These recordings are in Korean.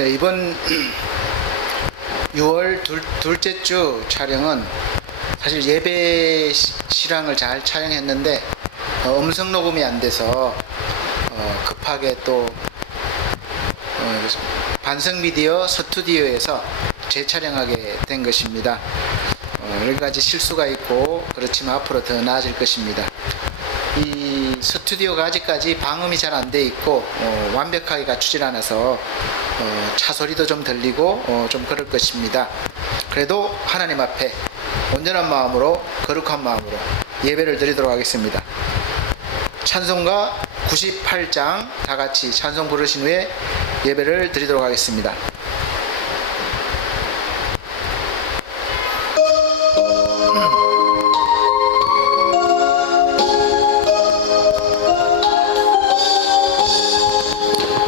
네, 이번 6월 둘째 주 촬영은 사실 예배 실황을 잘 촬영했는데 음성 녹음이 안 돼서 급하게 또 반성미디어 스튜디오에서 재촬영하게 된 것입니다. 여러 가지 실수가 있고 그렇지만 앞으로 더 나아질 것입니다. 이 스튜디오가 아직까지 방음이 잘 안 돼 있고 완벽하게 갖추질 않아서 차 소리도 좀 들리고 좀 그럴 것입니다. 그래도 하나님 앞에 온전한 마음으로 거룩한 마음으로 예배를 드리도록 하겠습니다. 찬송가 98장 다 같이 찬송 부르신 후에 예배를 드리도록 하겠습니다.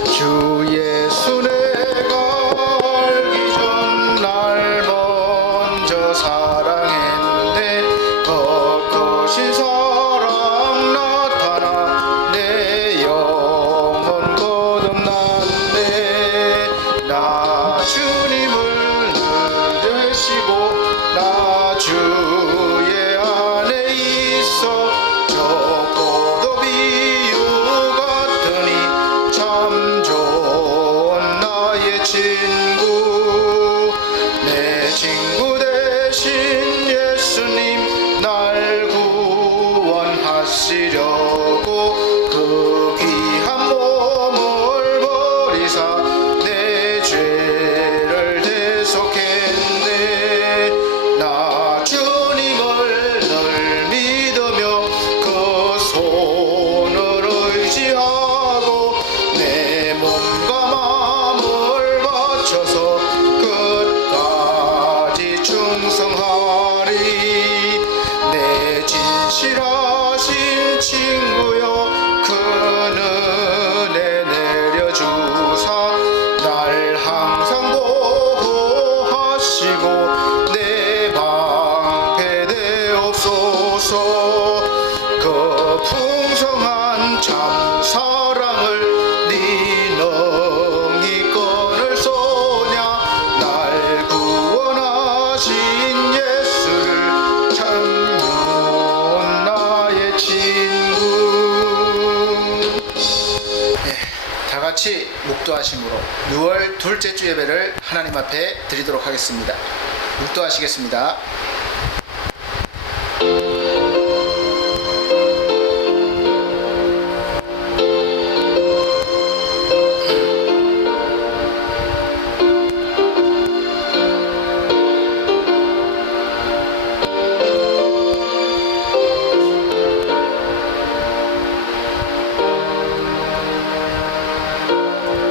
주 예수 내가 알기 전 날 먼저 사랑했는데 더 크신 사랑 나타나 내 영혼 거듭났네. 나 주님을 늘 되시고 나 주의 안에 있어 저 포도 비유 같으니 참 좋은 나의 친구. 내 친구 대신 예수님 날 구원하시려고 그 귀한 몸을 버리사 내 죄를 대속했네. 나 주님을 늘 믿으며 그 손을 의지하고 내 몸과 마음을 바쳐서 끝까지 충성하리. 내 진실하신 친구여 그 은혜 내려주사 날 항상 보호하시고 내 방패 되옵소서. 그 풍성한 참 사랑을 네 능히 끊을 소냐. 날 구원하신 예수를 찾는 나의 친구. 다 같이 묵도하심으로 6월 둘째 주 예배를 하나님 앞에 드리도록 하겠습니다. 묵도하시겠습니다.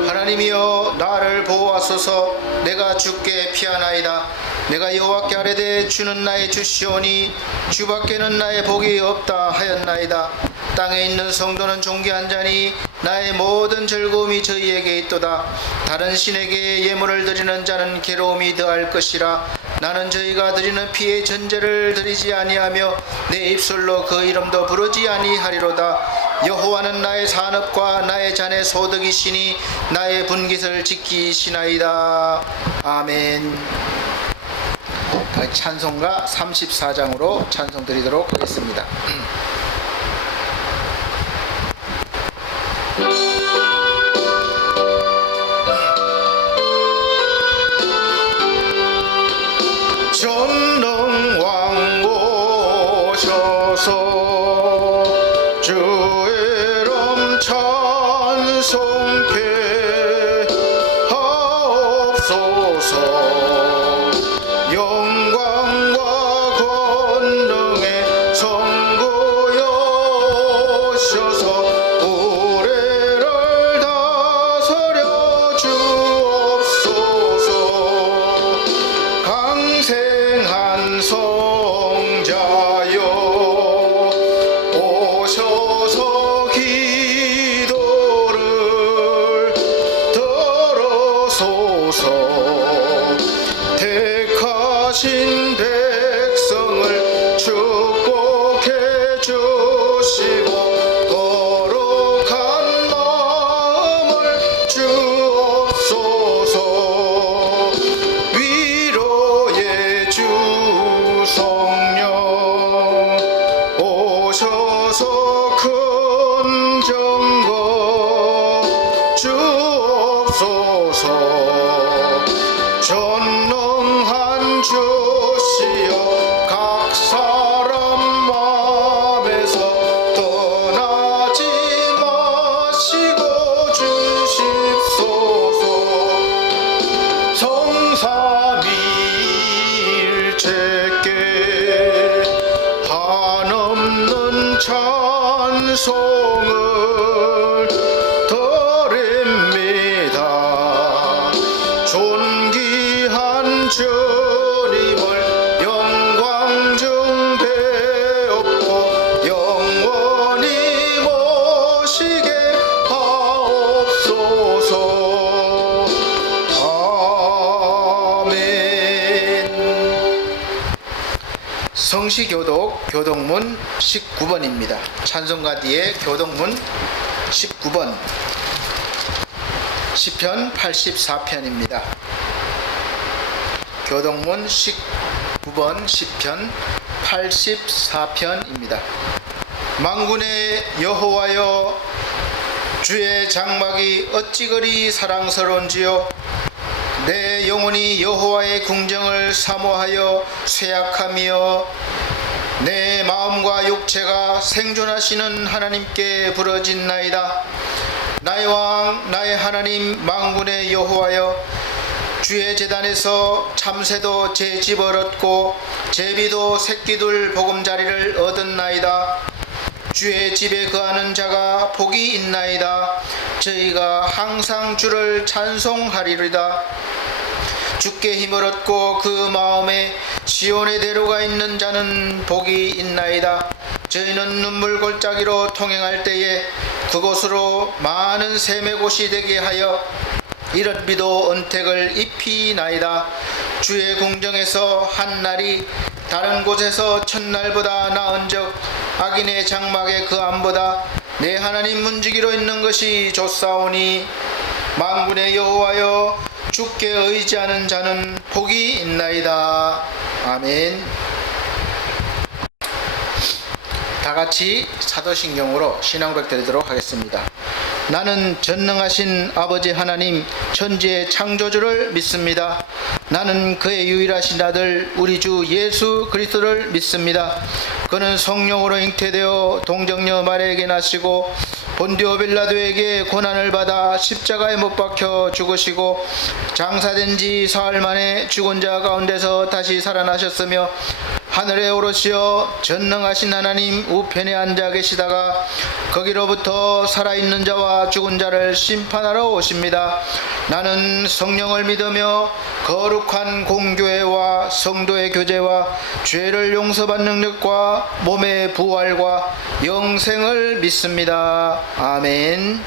하나님이여 나를 보호하소서. 내가 주께 피하나이다. 내가 여호와께 아뢰되 주는 나의 주시오니 주밖에는 나의 복이 없다 하였나이다. 땅에 있는 성도는 존귀한 자니 나의 모든 즐거움이 저희에게 있도다. 다른 신에게 예물을 드리는 자는 괴로움이 더할 것이라. 나는 저희가 드리는 피의 전제를 드리지 아니하며 내 입술로 그 이름도 부르지 아니하리로다. 여호와는 나의 산업과 나의 잔의 소득이시니 나의 분깃을 지키시나이다. 아멘. 찬송가 34장으로 찬송 드리도록 하겠습니다. 전능왕 오셔서 주의 이름 찬송케 하옵소서. 영광과 권능의 성부여 오셔서 우레라 찬송을 드립니다. 존귀한 주님을 영광 중 배웠고 영원히 모시게 하옵소서. 아멘. 성시교독 교독문 19번입니다. 찬송가 뒤에 교독문 19번 시편 84편입니다. 교독문 19번 시편 84편입니다. 만군의 여호와여, 주의 장막이 어찌 그리 사랑스러운지요. 내 영혼이 여호와의 궁정을 사모하여 쇠약하며 내 마음과 육체가 생존하시는 하나님께 부르짖나이다. 나의 왕 나의 하나님 만군의 여호와여, 주의 제단에서 참새도 제 집 얻었고 제비도 새끼둘 보금자리를 얻었나이다. 주의 집에 거하는 자가 복이 있나이다. 저희가 항상 주를 찬송하리로다. 주께 힘을 얻고 그 마음에 시온의 대로가 있는 자는 복이 있나이다. 저희는 눈물 골짜기로 통행할 때에 그곳으로 많은 샘의 곳이 되게 하여 이런 비도 은택을 입히나이다. 주의 궁정에서 한 날이 다른 곳에서 첫날보다 나은즉 악인의 장막의 그 암보다 내 하나님 문지기로 있는 것이 좋사오니 만군의 여호와여, 주께 의지하는 자는 복이 있나이다. 아멘. 다같이 사도신경으로 신앙고백 드리도록 하겠습니다. 나는 전능하신 아버지 하나님 천지의 창조주를 믿습니다. 나는 그의 유일하신 아들 우리 주 예수 그리스도를 믿습니다. 그는 성령으로 잉태되어 동정녀 마리아에게 나시고 본디오 빌라도에게 고난을 받아 십자가에 못 박혀 죽으시고 장사된 지 사흘 만에 죽은 자 가운데서 다시 살아나셨으며 하늘에 오르시어 전능하신 하나님 우편에 앉아 계시다가 거기로부터 살아있는 자와 죽은 자를 심판하러 오십니다. 나는 성령을 믿으며 거룩한 공교회와 성도의 교제와 죄를 용서받는 능력과 몸의 부활과 영생을 믿습니다. 아멘.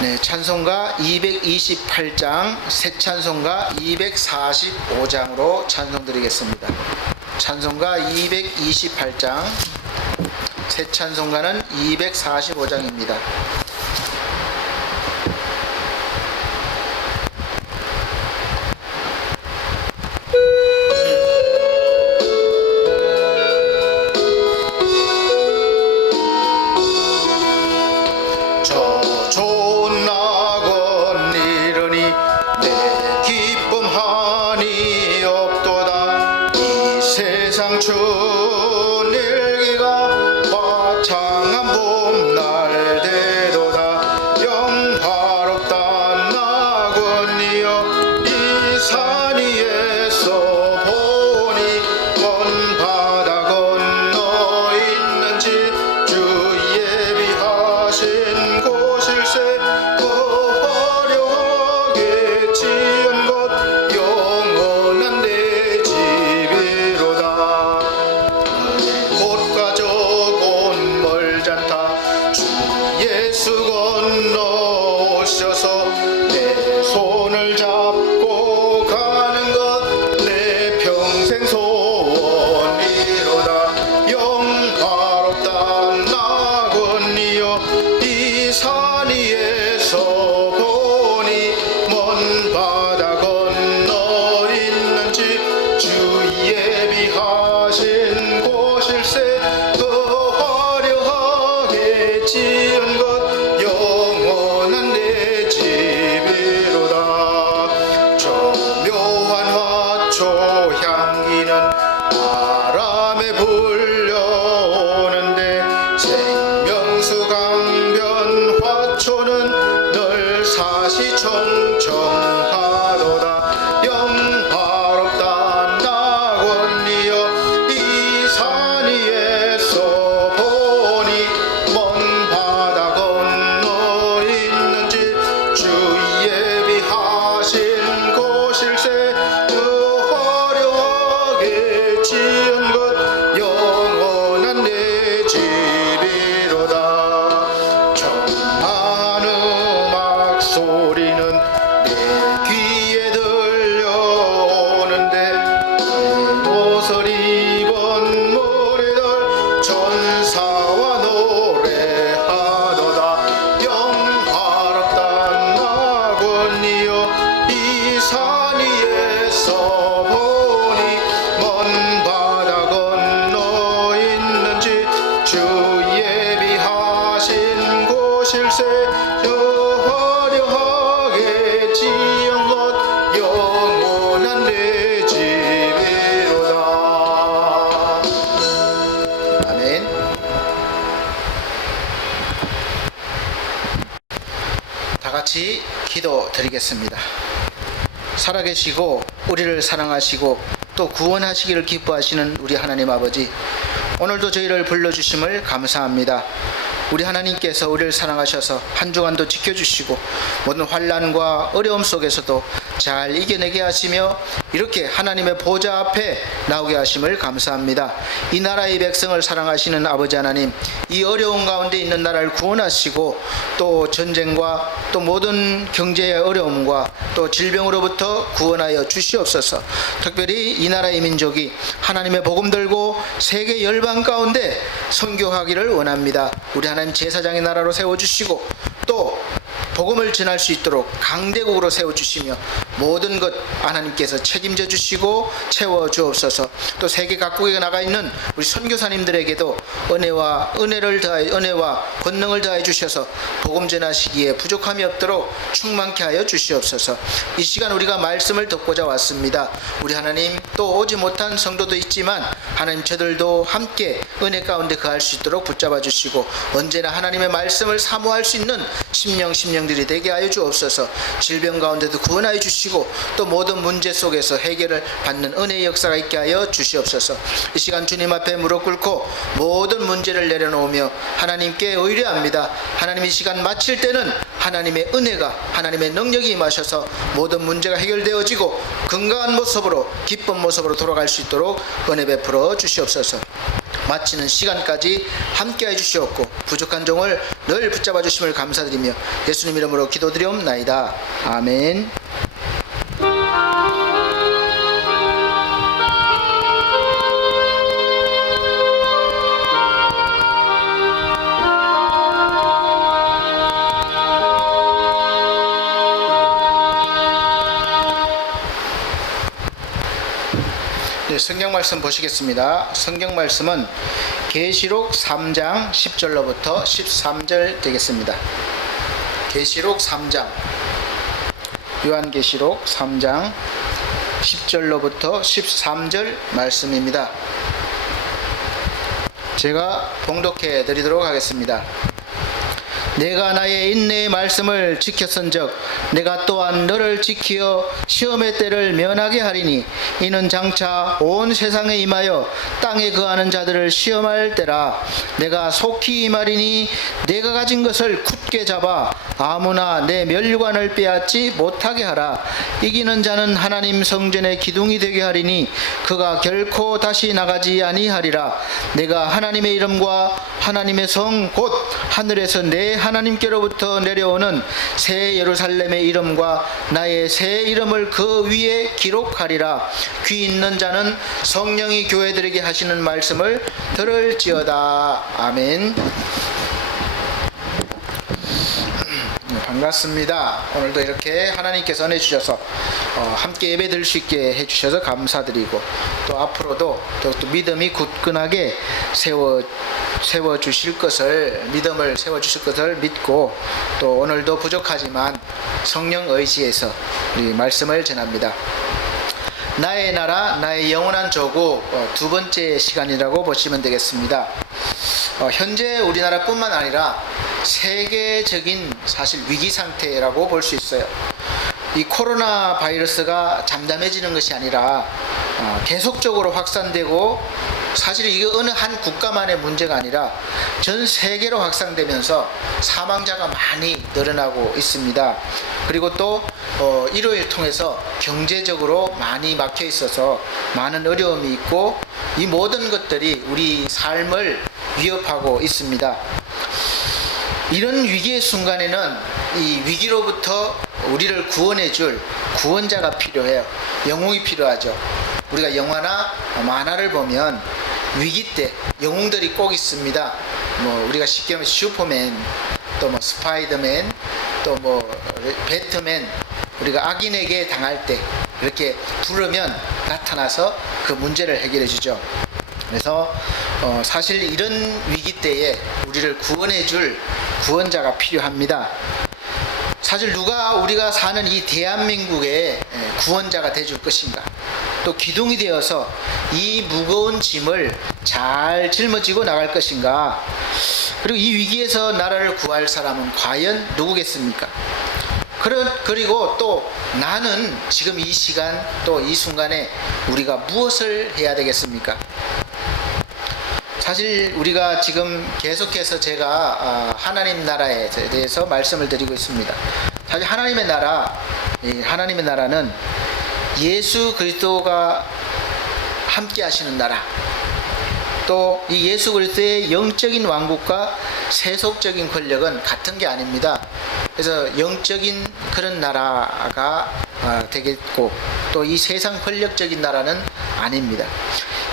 네, 찬송가 228장, 새 찬송가 245장으로 찬송 드리겠습니다. 찬송가 228장, 새 찬송가는 245장입니다. 춘일기가 화창한 봄날 대로 같이 기도드리겠습니다. 살아계시고 우리를 사랑하시고 또 구원하시기를 기뻐하시는 우리 하나님 아버지, 오늘도 저희를 불러주심을 감사합니다. 우리 하나님께서 우리를 사랑하셔서 한 주간도 지켜주시고 모든 환난과 어려움 속에서도 잘 이겨내게 하시며 이렇게 하나님의 보좌 앞에 나오게 하심을 감사합니다. 이 나라의 백성을 사랑하시는 아버지 하나님, 이 어려운 가운데 있는 나라를 구원하시고 또 전쟁과 또 모든 경제의 어려움과 또 질병으로부터 구원하여 주시옵소서. 특별히 이 나라의 민족이 하나님의 복음 들고 세계 열방 가운데 선교하기를 원합니다. 우리 하나님 제사장의 나라로 세워주시고 또 복음을 전할 수 있도록 강대국으로 세워주시며 모든 것 하나님께서 책임져 주시고 채워주옵소서. 또 세계 각국에 나가 있는 우리 선교사님들에게도 은혜와 권능을 더해 주셔서 복음 전하시기에 부족함이 없도록 충만케 하여 주시옵소서. 이 시간 우리가 말씀을 듣고자 왔습니다. 우리 하나님, 또 오지 못한 성도도 있지만 하나님 저들도 함께 은혜 가운데 거할 수 있도록 붙잡아 주시고 언제나 하나님의 말씀을 사모할 수 있는 심령들이 되게 하여 주옵소서. 질병 가운데도 구원하여 주시고 또 모든 문제 속에서 해결을 받는 은혜의 역사가 있게 하여 주시옵소서. 이 시간 주님 앞에 무릎 꿇고 모든 문제를 내려놓으며 하나님께 의뢰합니다. 하나님, 이 시간 마칠 때는 하나님의 은혜가, 하나님의 능력이 임하셔서 모든 문제가 해결되어지고 건강한 모습으로, 기쁜 모습으로 돌아갈 수 있도록 은혜 베풀어 주시옵소서. 마치는 시간까지 함께해 주시옵고 부족한 종을 늘 붙잡아 주심을 감사드리며 예수님 이름으로 기도드리옵나이다. 아멘. 성경 말씀 보시겠습니다. 성경 말씀은 계시록 3장 10절로부터 13절 되겠습니다. 계시록 3장, 요한계시록 3장 10절로부터 13절 말씀입니다. 제가 봉독해 드리도록 하겠습니다. 내가 나의 인내의 말씀을 지켰은즉 내가 또한 너를 지키어 시험의 때를 면하게 하리니 이는 장차 온 세상에 임하여 땅에 거하는 자들을 시험할 때라. 내가 속히 임하리니 내가 가진 것을 굳게 잡아 아무나 내 멸류관을 빼앗지 못하게 하라. 이기는 자는 하나님 성전의 기둥이 되게 하리니 그가 결코 다시 나가지 아니하리라. 내가 하나님의 이름과 하나님의 성 곧 하늘에서 내 하나님께로부터 내려오는 새 예루살렘의 이름과 나의 새 이름을 그 위에 기록하리라. 귀 있는 자는 성령이 교회들에게 하시는 말씀을 들을지어다. 아멘. 반갑습니다. 오늘도 이렇게 하나님께서 은혜 주셔서 함께 예배 드릴 수 있게 해주셔서 감사드리고 또 앞으로도 또 믿음이 굳건하게 세워 주실 것을, 믿음을 세워 주실 것을 믿고 또 오늘도 부족하지만 성령 의지해서 우리 말씀을 전합니다. 나의 나라, 나의 영원한 조국, 두 번째 시간이라고 보시면 되겠습니다. 현재 우리나라뿐만 아니라 세계적인 사실 위기 상태라고 볼 수 있어요. 이 코로나 바이러스가 잠잠해지는 것이 아니라 계속적으로 확산되고, 사실 이게 어느 한 국가만의 문제가 아니라 전 세계로 확산되면서 사망자가 많이 늘어나고 있습니다. 그리고 또 이로 통해서 경제적으로 많이 막혀 있어서 많은 어려움이 있고, 이 모든 것들이 우리 삶을 위협하고 있습니다. 이런 위기의 순간에는 이 위기로부터 우리를 구원해 줄 구원자가 필요해요. 영웅이 필요하죠. 우리가 영화나 만화를 보면 위기 때 영웅들이 꼭 있습니다. 우리가 쉽게 하면 슈퍼맨, 또 스파이더맨, 또 배트맨, 우리가 악인에게 당할 때 이렇게 부르면 나타나서 그 문제를 해결해 주죠. 그래서 사실 이런 위기 때에 우리를 구원해 줄 구원자가 필요합니다. 사실 누가 우리가 사는 이 대한민국의 구원자가 되줄 것인가, 또 기둥이 되어서 이 무거운 짐을 잘 짊어지고 나갈 것인가, 그리고 이 위기에서 나라를 구할 사람은 과연 누구겠습니까? 그리고 또 나는 지금 이 시간 또 이 순간에 우리가 무엇을 해야 되겠습니까? 사실 우리가 지금 계속해서 제가 하나님 나라에 대해서 말씀을 드리고 있습니다. 사실 하나님의 나라는 예수 그리스도가 함께 하시는 나라, 또 이 예수 그리스도의 영적인 왕국과 세속적인 권력은 같은 게 아닙니다. 그래서 영적인 그런 나라가 되겠고, 또 이 세상 권력적인 나라는 아닙니다.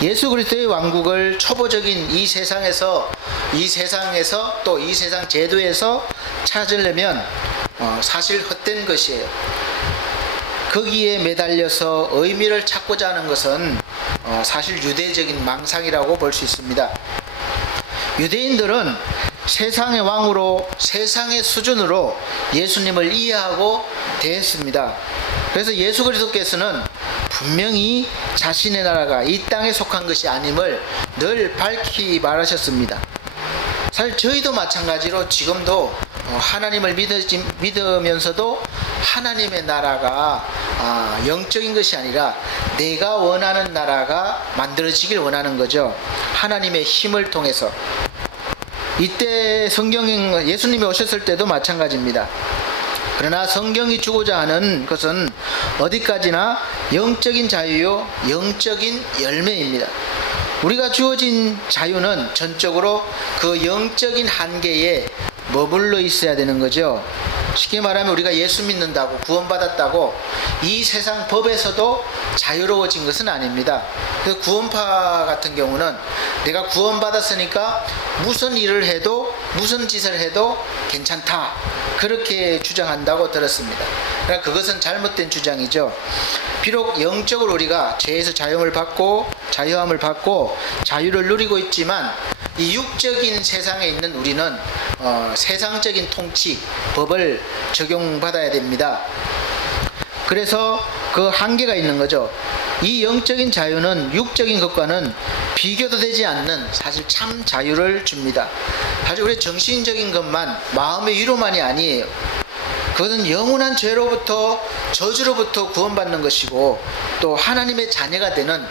예수 그리스도의 왕국을 초보적인 이 세상에서 또 이 세상 제도에서 찾으려면 사실 헛된 것이에요. 거기에 매달려서 의미를 찾고자 하는 것은 사실 유대적인 망상이라고 볼 수 있습니다. 유대인들은 세상의 왕으로, 세상의 수준으로 예수님을 이해하고 대했습니다. 그래서 예수 그리스도께서는 분명히 자신의 나라가 이 땅에 속한 것이 아님을 늘 밝히 말하셨습니다. 사실 저희도 마찬가지로 지금도 하나님을 믿으면서도 하나님의 나라가 영적인 것이 아니라 내가 원하는 나라가 만들어지길 원하는 거죠. 하나님의 힘을 통해서. 이때 예수님이 오셨을 때도 마찬가지입니다. 그러나 성경이 주고자 하는 것은 어디까지나 영적인 자유요, 영적인 열매입니다. 우리가 주어진 자유는 전적으로 그 영적인 한계에 머물러 있어야 되는 거죠. 쉽게 말하면 우리가 예수 믿는다고, 구원받았다고 이 세상 법에서도 자유로워진 것은 아닙니다. 그 구원파 같은 경우는 내가 구원받았으니까 무슨 일을 해도, 무슨 짓을 해도 괜찮다, 그렇게 주장한다고 들었습니다. 그러니까 그것은 잘못된 주장이죠. 비록 영적으로 우리가 죄에서 자유함을 받고 자유를 누리고 있지만, 이 육적인 세상에 있는 우리는 세상적인 통치, 법을 적용받아야 됩니다. 그래서 그 한계가 있는 거죠. 이 영적인 자유는 육적인 것과는 비교도 되지 않는 사실 참 자유를 줍니다. 사실 우리 정신적인 것만, 마음의 위로만이 아니에요. 그것은 영원한 죄로부터, 저주로부터 구원받는 것이고, 또 하나님의 자녀가 되는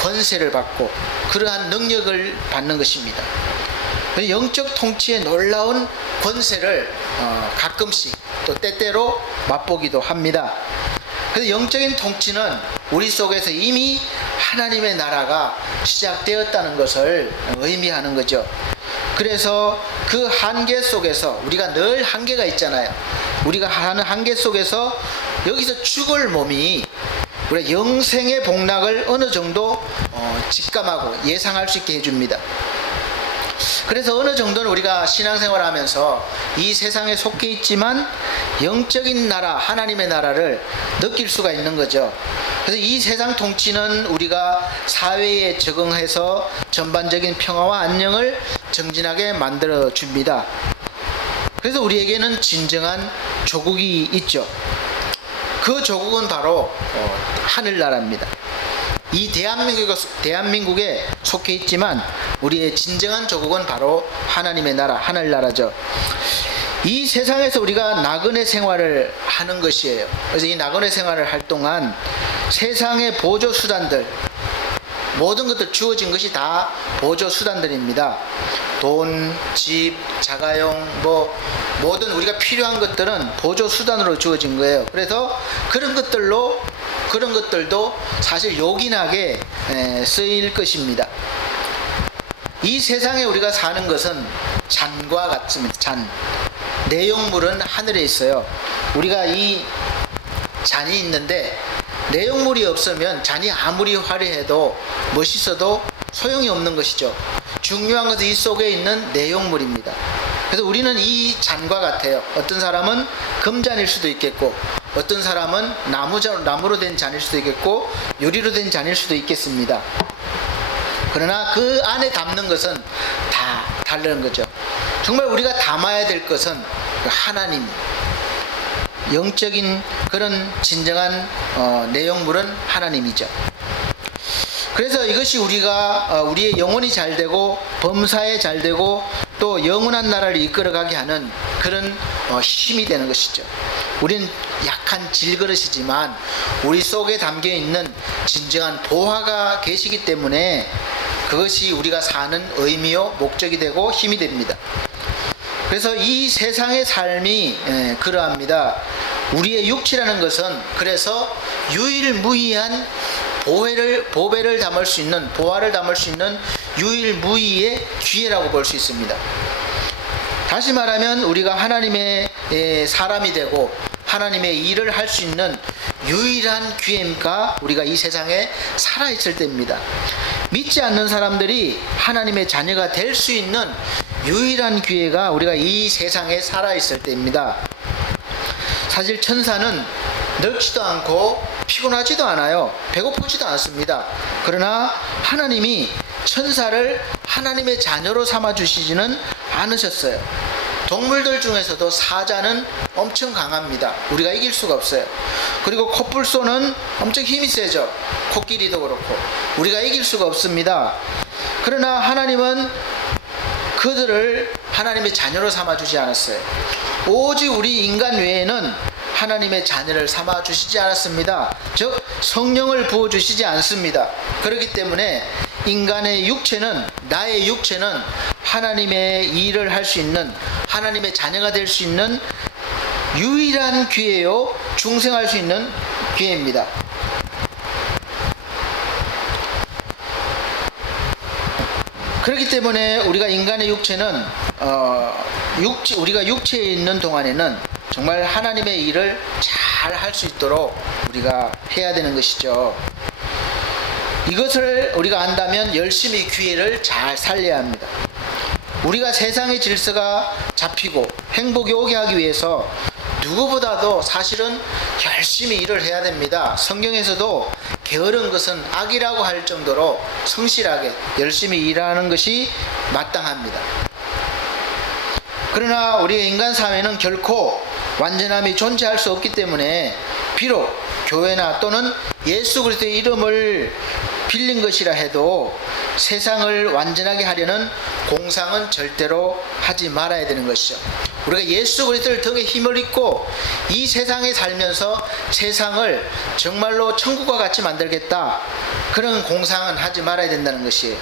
권세를 받고 그러한 능력을 받는 것입니다. 영적 통치의 놀라운 권세를 가끔씩 또 때때로 맛보기도 합니다. 그래서 영적인 통치는 우리 속에서 이미 하나님의 나라가 시작되었다는 것을 의미하는 거죠. 그래서 그 한계 속에서, 우리가 늘 한계가 있잖아요. 우리가 하는 한계 속에서 여기서 죽을 몸이 우리가 영생의 복락을 어느 정도 직감하고 예상할 수 있게 해줍니다. 그래서 어느 정도는 우리가 신앙생활을 하면서 이 세상에 속해 있지만 영적인 나라, 하나님의 나라를 느낄 수가 있는 거죠. 그래서 이 세상 통치는 우리가 사회에 적응해서 전반적인 평화와 안녕을 정진하게 만들어 줍니다. 그래서 우리에게는 진정한 조국이 있죠. 그 조국은 바로 하늘나라입니다. 이 대한민국에 속해 있지만 우리의 진정한 조국은 바로 하나님의 나라, 하늘나라죠. 이 세상에서 우리가 나그네 생활을 하는 것이에요. 그래서 이 나그네 생활을 할 동안 세상의 보조 수단들, 모든 것들 주어진 것이 다 보조 수단들입니다. 돈, 집, 자가용, 모든 우리가 필요한 것들은 보조 수단으로 주어진 거예요. 그래서 그런 것들도 사실 요긴하게 쓰일 것입니다. 이 세상에 우리가 사는 것은 잔과 같습니다. 잔. 내용물은 하늘에 있어요. 우리가 이 잔이 있는데 내용물이 없으면 잔이 아무리 화려해도 멋있어도 소용이 없는 것이죠. 중요한 것은 이 속에 있는 내용물입니다. 그래서 우리는 이 잔과 같아요. 어떤 사람은 금잔일 수도 있겠고, 어떤 사람은 나무로 된 잔일 수도 있겠고, 유리로 된 잔일 수도 있겠습니다. 그러나 그 안에 담는 것은 다 다른 거죠. 정말 우리가 담아야 될 것은 하나님, 영적인 그런 진정한 내용물은 하나님이죠. 그래서 이것이 우리의 영혼이 잘 되고 범사에 잘 되고 또 영원한 나라를 이끌어가게 하는 그런 힘이 되는 것이죠. 우리는 약한 질그릇이지만 우리 속에 담겨 있는 진정한 보화가 계시기 때문에 그것이 우리가 사는 의미요 목적이 되고 힘이 됩니다. 그래서 이 세상의 삶이 그러합니다. 우리의 육체라는 것은 그래서 유일무이한 보배를 담을 수 있는, 보화를 담을 수 있는 유일무이의 기회라고 볼 수 있습니다. 다시 말하면 우리가 하나님의 사람이 되고 하나님의 일을 할 수 있는 유일한 기회가 우리가 이 세상에 살아있을 때입니다. 믿지 않는 사람들이 하나님의 자녀가 될 수 있는 유일한 기회가 우리가 이 세상에 살아있을 때입니다. 사실 천사는 늙지도 않고 피곤하지도 않아요. 배고프지도 않습니다. 그러나 하나님이 천사를 하나님의 자녀로 삼아주시지는 않으셨어요. 동물들 중에서도 사자는 엄청 강합니다. 우리가 이길 수가 없어요. 그리고 코뿔소는 엄청 힘이 세죠. 코끼리도 그렇고 우리가 이길 수가 없습니다. 그러나 하나님은 그들을 하나님의 자녀로 삼아주지 않았어요. 오직 우리 인간 외에는 하나님의 자녀를 삼아주시지 않았습니다. 즉 성령을 부어주시지 않습니다. 그렇기 때문에 인간의 육체는, 나의 육체는 하나님의 일을 할 수 있는, 하나님의 자녀가 될 수 있는 유일한 기회요, 중생할 수 있는 기회입니다. 그렇기 때문에 우리가 인간의 육체는 우리가 육체에 있는 동안에는 정말 하나님의 일을 잘 할 수 있도록 우리가 해야 되는 것이죠. 이것을 우리가 안다면 열심히 기회를 잘 살려야 합니다. 우리가 세상의 질서가 잡히고 행복이 오게 하기 위해서 누구보다도 사실은 열심히 일을 해야 됩니다. 성경에서도 게으른 것은 악이라고 할 정도로 성실하게 열심히 일하는 것이 마땅합니다. 그러나 우리의 인간 사회는 결코 완전함이 존재할 수 없기 때문에 비록 교회나 또는 예수 그리스도의 이름을 빌린 것이라 해도 세상을 완전하게 하려는 공상은 절대로 하지 말아야 되는 것이죠. 우리가 예수 그리스도를 등에 힘을 입고 이 세상에 살면서 세상을 정말로 천국과 같이 만들겠다, 그런 공상은 하지 말아야 된다는 것이에요.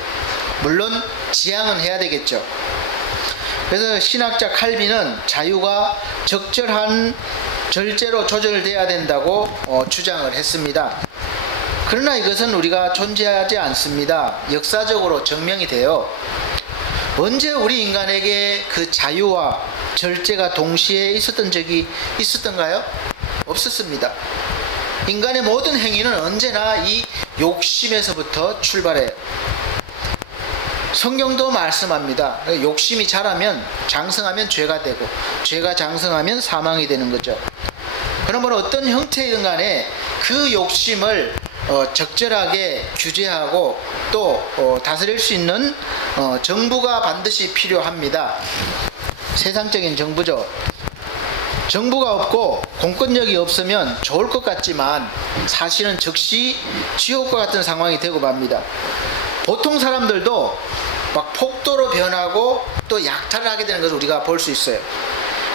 물론 지향은 해야 되겠죠. 그래서 신학자 칼빈은 자유가 적절한 절제로 조절돼야 된다고 주장을 했습니다. 그러나 이것은 우리가 존재하지 않습니다. 역사적으로 증명이 돼요. 언제 우리 인간에게 그 자유와 절제가 동시에 있었던 적이 있었던가요? 없었습니다. 인간의 모든 행위는 언제나 이 욕심에서부터 출발해요. 성경도 말씀합니다. 욕심이 자라면, 장성하면 죄가 되고, 죄가 장성하면 사망이 되는 거죠. 그러므로 어떤 형태이든 간에 그 욕심을 적절하게 규제하고 또 다스릴 수 있는 정부가 반드시 필요합니다. 세상적인 정부죠. 정부가 없고 공권력이 없으면 좋을 것 같지만 사실은 즉시 지옥과 같은 상황이 되고 맙니다. 보통 사람들도 막 폭도로 변하고 또 약탈을 하게 되는 것을 우리가 볼 수 있어요.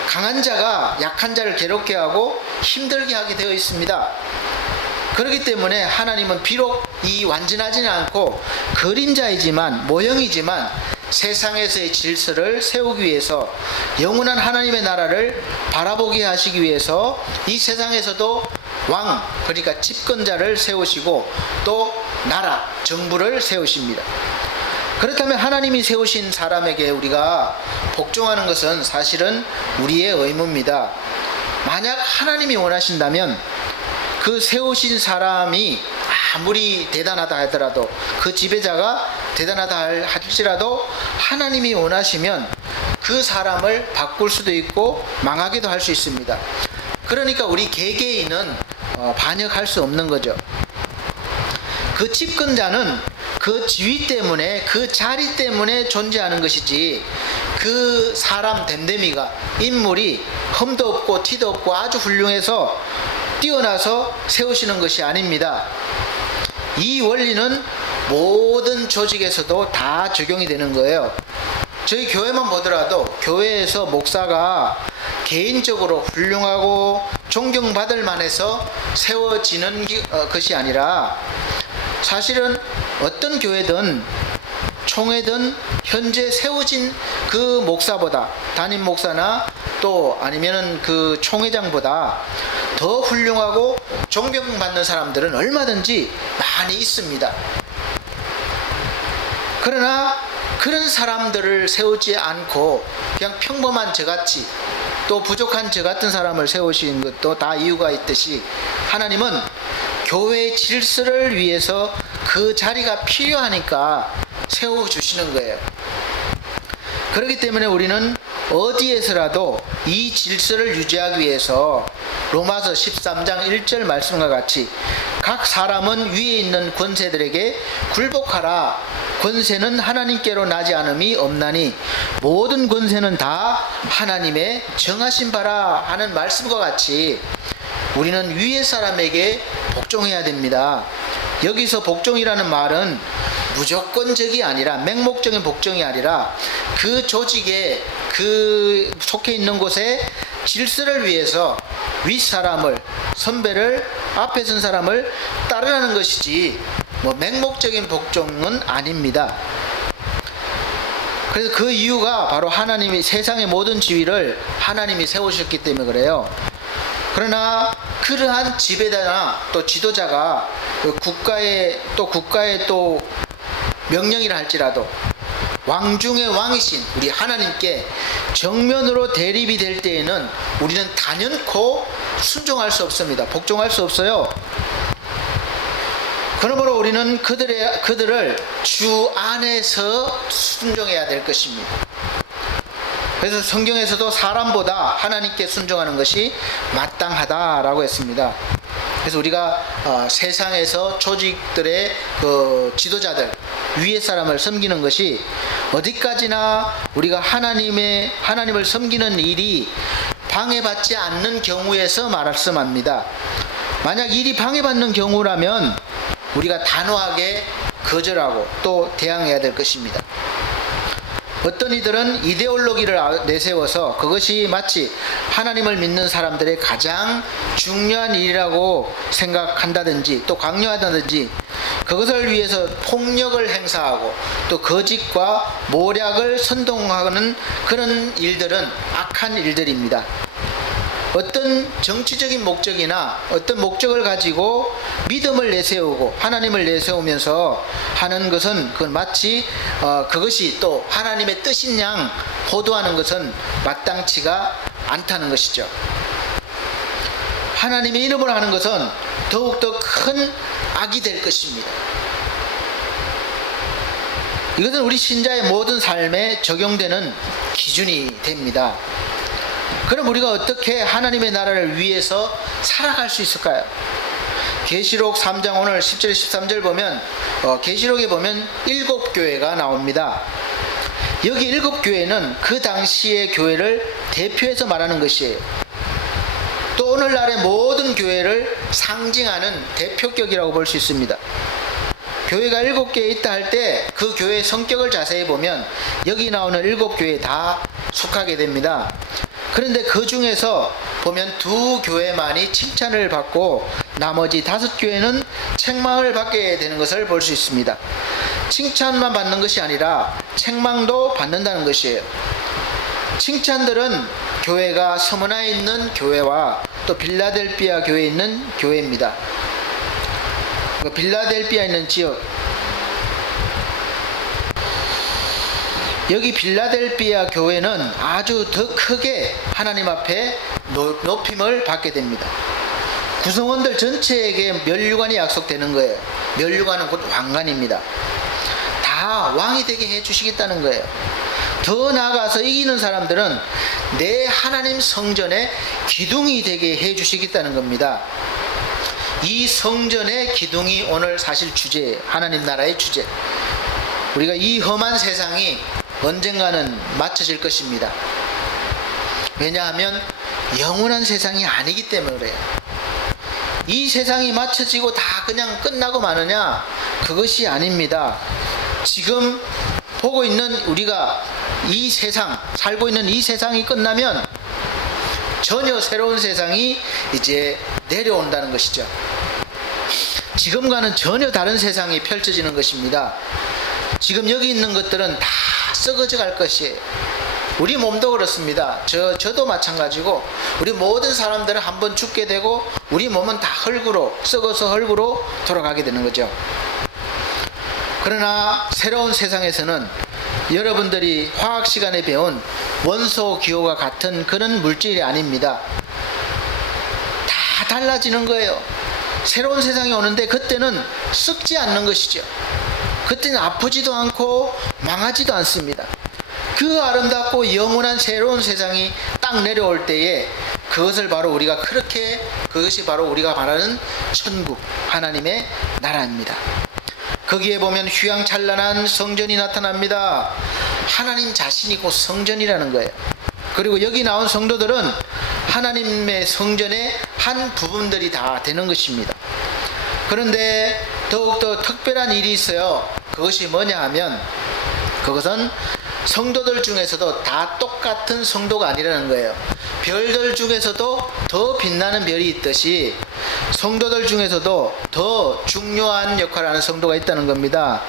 강한 자가 약한 자를 괴롭게 하고 힘들게 하게 되어 있습니다. 그렇기 때문에 하나님은 비록 이 완전하지는 않고 그림자이지만, 모형이지만 세상에서의 질서를 세우기 위해서, 영원한 하나님의 나라를 바라보게 하시기 위해서 이 세상에서도 왕, 그러니까 집권자를 세우시고 또 나라, 정부를 세우십니다. 그렇다면 하나님이 세우신 사람에게 우리가 복종하는 것은 사실은 우리의 의무입니다. 만약 하나님이 원하신다면 그 세우신 사람이 아무리 대단하다 하더라도, 그 지배자가 대단하다 할지라도 하나님이 원하시면 그 사람을 바꿀 수도 있고 망하게도 할 수 있습니다. 그러니까 우리 개개인은 반역할 수 없는 거죠. 그 집권자는 그 지위 때문에, 그 자리 때문에 존재하는 것이지, 그 사람 됨됨이가, 인물이 흠도 없고 티도 없고 아주 훌륭해서 뛰어나서 세우시는 것이 아닙니다. 이 원리는 모든 조직에서도 다 적용이 되는 거예요. 저희 교회만 보더라도 교회에서 목사가 개인적으로 훌륭하고 존경받을 만해서 세워지는 것이 아니라 사실은 어떤 교회든 총회든 현재 세워진 그 목사보다, 담임 목사나 또 아니면은 그 총회장보다 더 훌륭하고 존경받는 사람들은 얼마든지 많이 있습니다. 그러나 그런 사람들을 세우지 않고 그냥 평범한 저같이 또 부족한 저 같은 사람을 세우신 것도 다 이유가 있듯이 하나님은 교회의 질서를 위해서 그 자리가 필요하니까 세워주시는 거예요. 그렇기 때문에 우리는 어디에서라도 이 질서를 유지하기 위해서 로마서 13장 1절 말씀과 같이 각 사람은 위에 있는 권세들에게 굴복하라. 권세는 하나님께로 나지 않음이 없나니 모든 권세는 다 하나님의 정하신 바라 하는 말씀과 같이 우리는 위에 사람에게 복종해야 됩니다. 여기서 복종이라는 말은 무조건적이 아니라 맹목적인 복종이 아니라 그 조직에 그 속해 있는 곳에 질서를 위해서 윗사람을 선배를 앞에 선 사람을 따르라는 것이지 뭐 맹목적인 복종은 아닙니다. 그래서 그 이유가 바로 하나님이 세상의 모든 지위를 하나님이 세우셨기 때문에 그래요. 그러나 그러한 지배자나 또 지도자가 국가의 또 명령이라 할지라도 왕 중의 왕이신 우리 하나님께 정면으로 대립이 될 때에는 우리는 단연코 순종할 수 없습니다. 복종할 수 없어요. 그러므로 우리는 그들을 주 안에서 순종해야 될 것입니다. 그래서 성경에서도 사람보다 하나님께 순종하는 것이 마땅하다라고 했습니다. 그래서 우리가 세상에서 조직들의 그 지도자들 위에 사람을 섬기는 것이 어디까지나 우리가 하나님을 섬기는 일이 방해받지 않는 경우에서 말씀합니다. 만약 일이 방해받는 경우라면 우리가 단호하게 거절하고 또 대항해야 될 것입니다. 어떤 이들은 이데올로기를 내세워서 그것이 마치 하나님을 믿는 사람들의 가장 중요한 일이라고 생각한다든지 또 강요하다든지 그것을 위해서 폭력을 행사하고 또 거짓과 모략을 선동하는 그런 일들은 악한 일들입니다. 어떤 정치적인 목적이나 어떤 목적을 가지고 믿음을 내세우고 하나님을 내세우면서 하는 것은 그건 마치 그것이 또 하나님의 뜻인 양 호도하는 것은 마땅치가 않다는 것이죠. 하나님의 이름으로 하는 것은 더욱더 큰 악이 될 것입니다. 이것은 우리 신자의 모든 삶에 적용되는 기준이 됩니다. 그럼 우리가 어떻게 하나님의 나라를 위해서 살아갈 수 있을까요? 계시록 3장 오늘 10절 13절 보면 계시록에 보면 7교회가 나옵니다. 여기 7교회는 그 당시의 교회를 대표해서 말하는 것이에요. 또 오늘날의 모든 교회를 상징하는 대표격이라고 볼 수 있습니다. 교회가 7개 있다 할 때 그 교회의 성격을 자세히 보면 여기 나오는 7교회에 다 속하게 됩니다. 그런데 그 중에서 보면 2교회만이 칭찬을 받고 나머지 5교회는 책망을 받게 되는 것을 볼 수 있습니다. 칭찬만 받는 것이 아니라 책망도 받는다는 것이에요. 칭찬들은 교회가 서머나에 있는 교회와 또 빌라델피아 교회에 있는 교회입니다. 빌라델피아에 있는 지역, 여기 빌라델피아 교회는 아주 더 크게 하나님 앞에 높임을 받게 됩니다. 구성원들 전체에게 면류관이 약속되는 거예요. 면류관은 곧 왕관입니다. 다 왕이 되게 해주시겠다는 거예요. 더 나아가서 이기는 사람들은 내 하나님 성전의 기둥이 되게 해주시겠다는 겁니다. 이 성전의 기둥이 오늘 사실 주제예요. 하나님 나라의 주제. 우리가 이 험한 세상이 언젠가는 맞춰질 것입니다. 왜냐하면 영원한 세상이 아니기 때문에 그래요. 이 세상이 맞춰지고 다 그냥 끝나고 마느냐? 그것이 아닙니다. 지금 보고 있는 우리가 이 세상, 살고 있는 이 세상이 끝나면 전혀 새로운 세상이 이제 내려온다는 것이죠. 지금과는 전혀 다른 세상이 펼쳐지는 것입니다. 지금 여기 있는 것들은 다 썩어져 갈 것이에요. 우리 몸도 그렇습니다. 저도 마찬가지고 우리 모든 사람들은 한번 죽게 되고 우리 몸은 다 흙으로 썩어서 흙으로 돌아가게 되는 거죠. 그러나 새로운 세상에서는 여러분들이 화학 시간에 배운 원소 기호가 같은 그런 물질이 아닙니다. 다 달라지는 거예요. 새로운 세상이 오는데 그때는 썩지 않는 것이죠. 그때는 아프지도 않고 망하지도 않습니다. 그 아름답고 영원한 새로운 세상이 딱 내려올 때에 그것이 바로 우리가 말하는 천국, 하나님의 나라입니다. 거기에 보면 휘황찬란한 성전이 나타납니다. 하나님 자신이 곧 성전이라는 거예요. 그리고 여기 나온 성도들은 하나님의 성전의 한 부분들이 다 되는 것입니다. 그런데 더욱더 특별한 일이 있어요. 그것이 뭐냐 하면 그것은 성도들 중에서도 다 똑같은 성도가 아니라는 거예요. 별들 중에서도 더 빛나는 별이 있듯이 성도들 중에서도 더 중요한 역할을 하는 성도가 있다는 겁니다.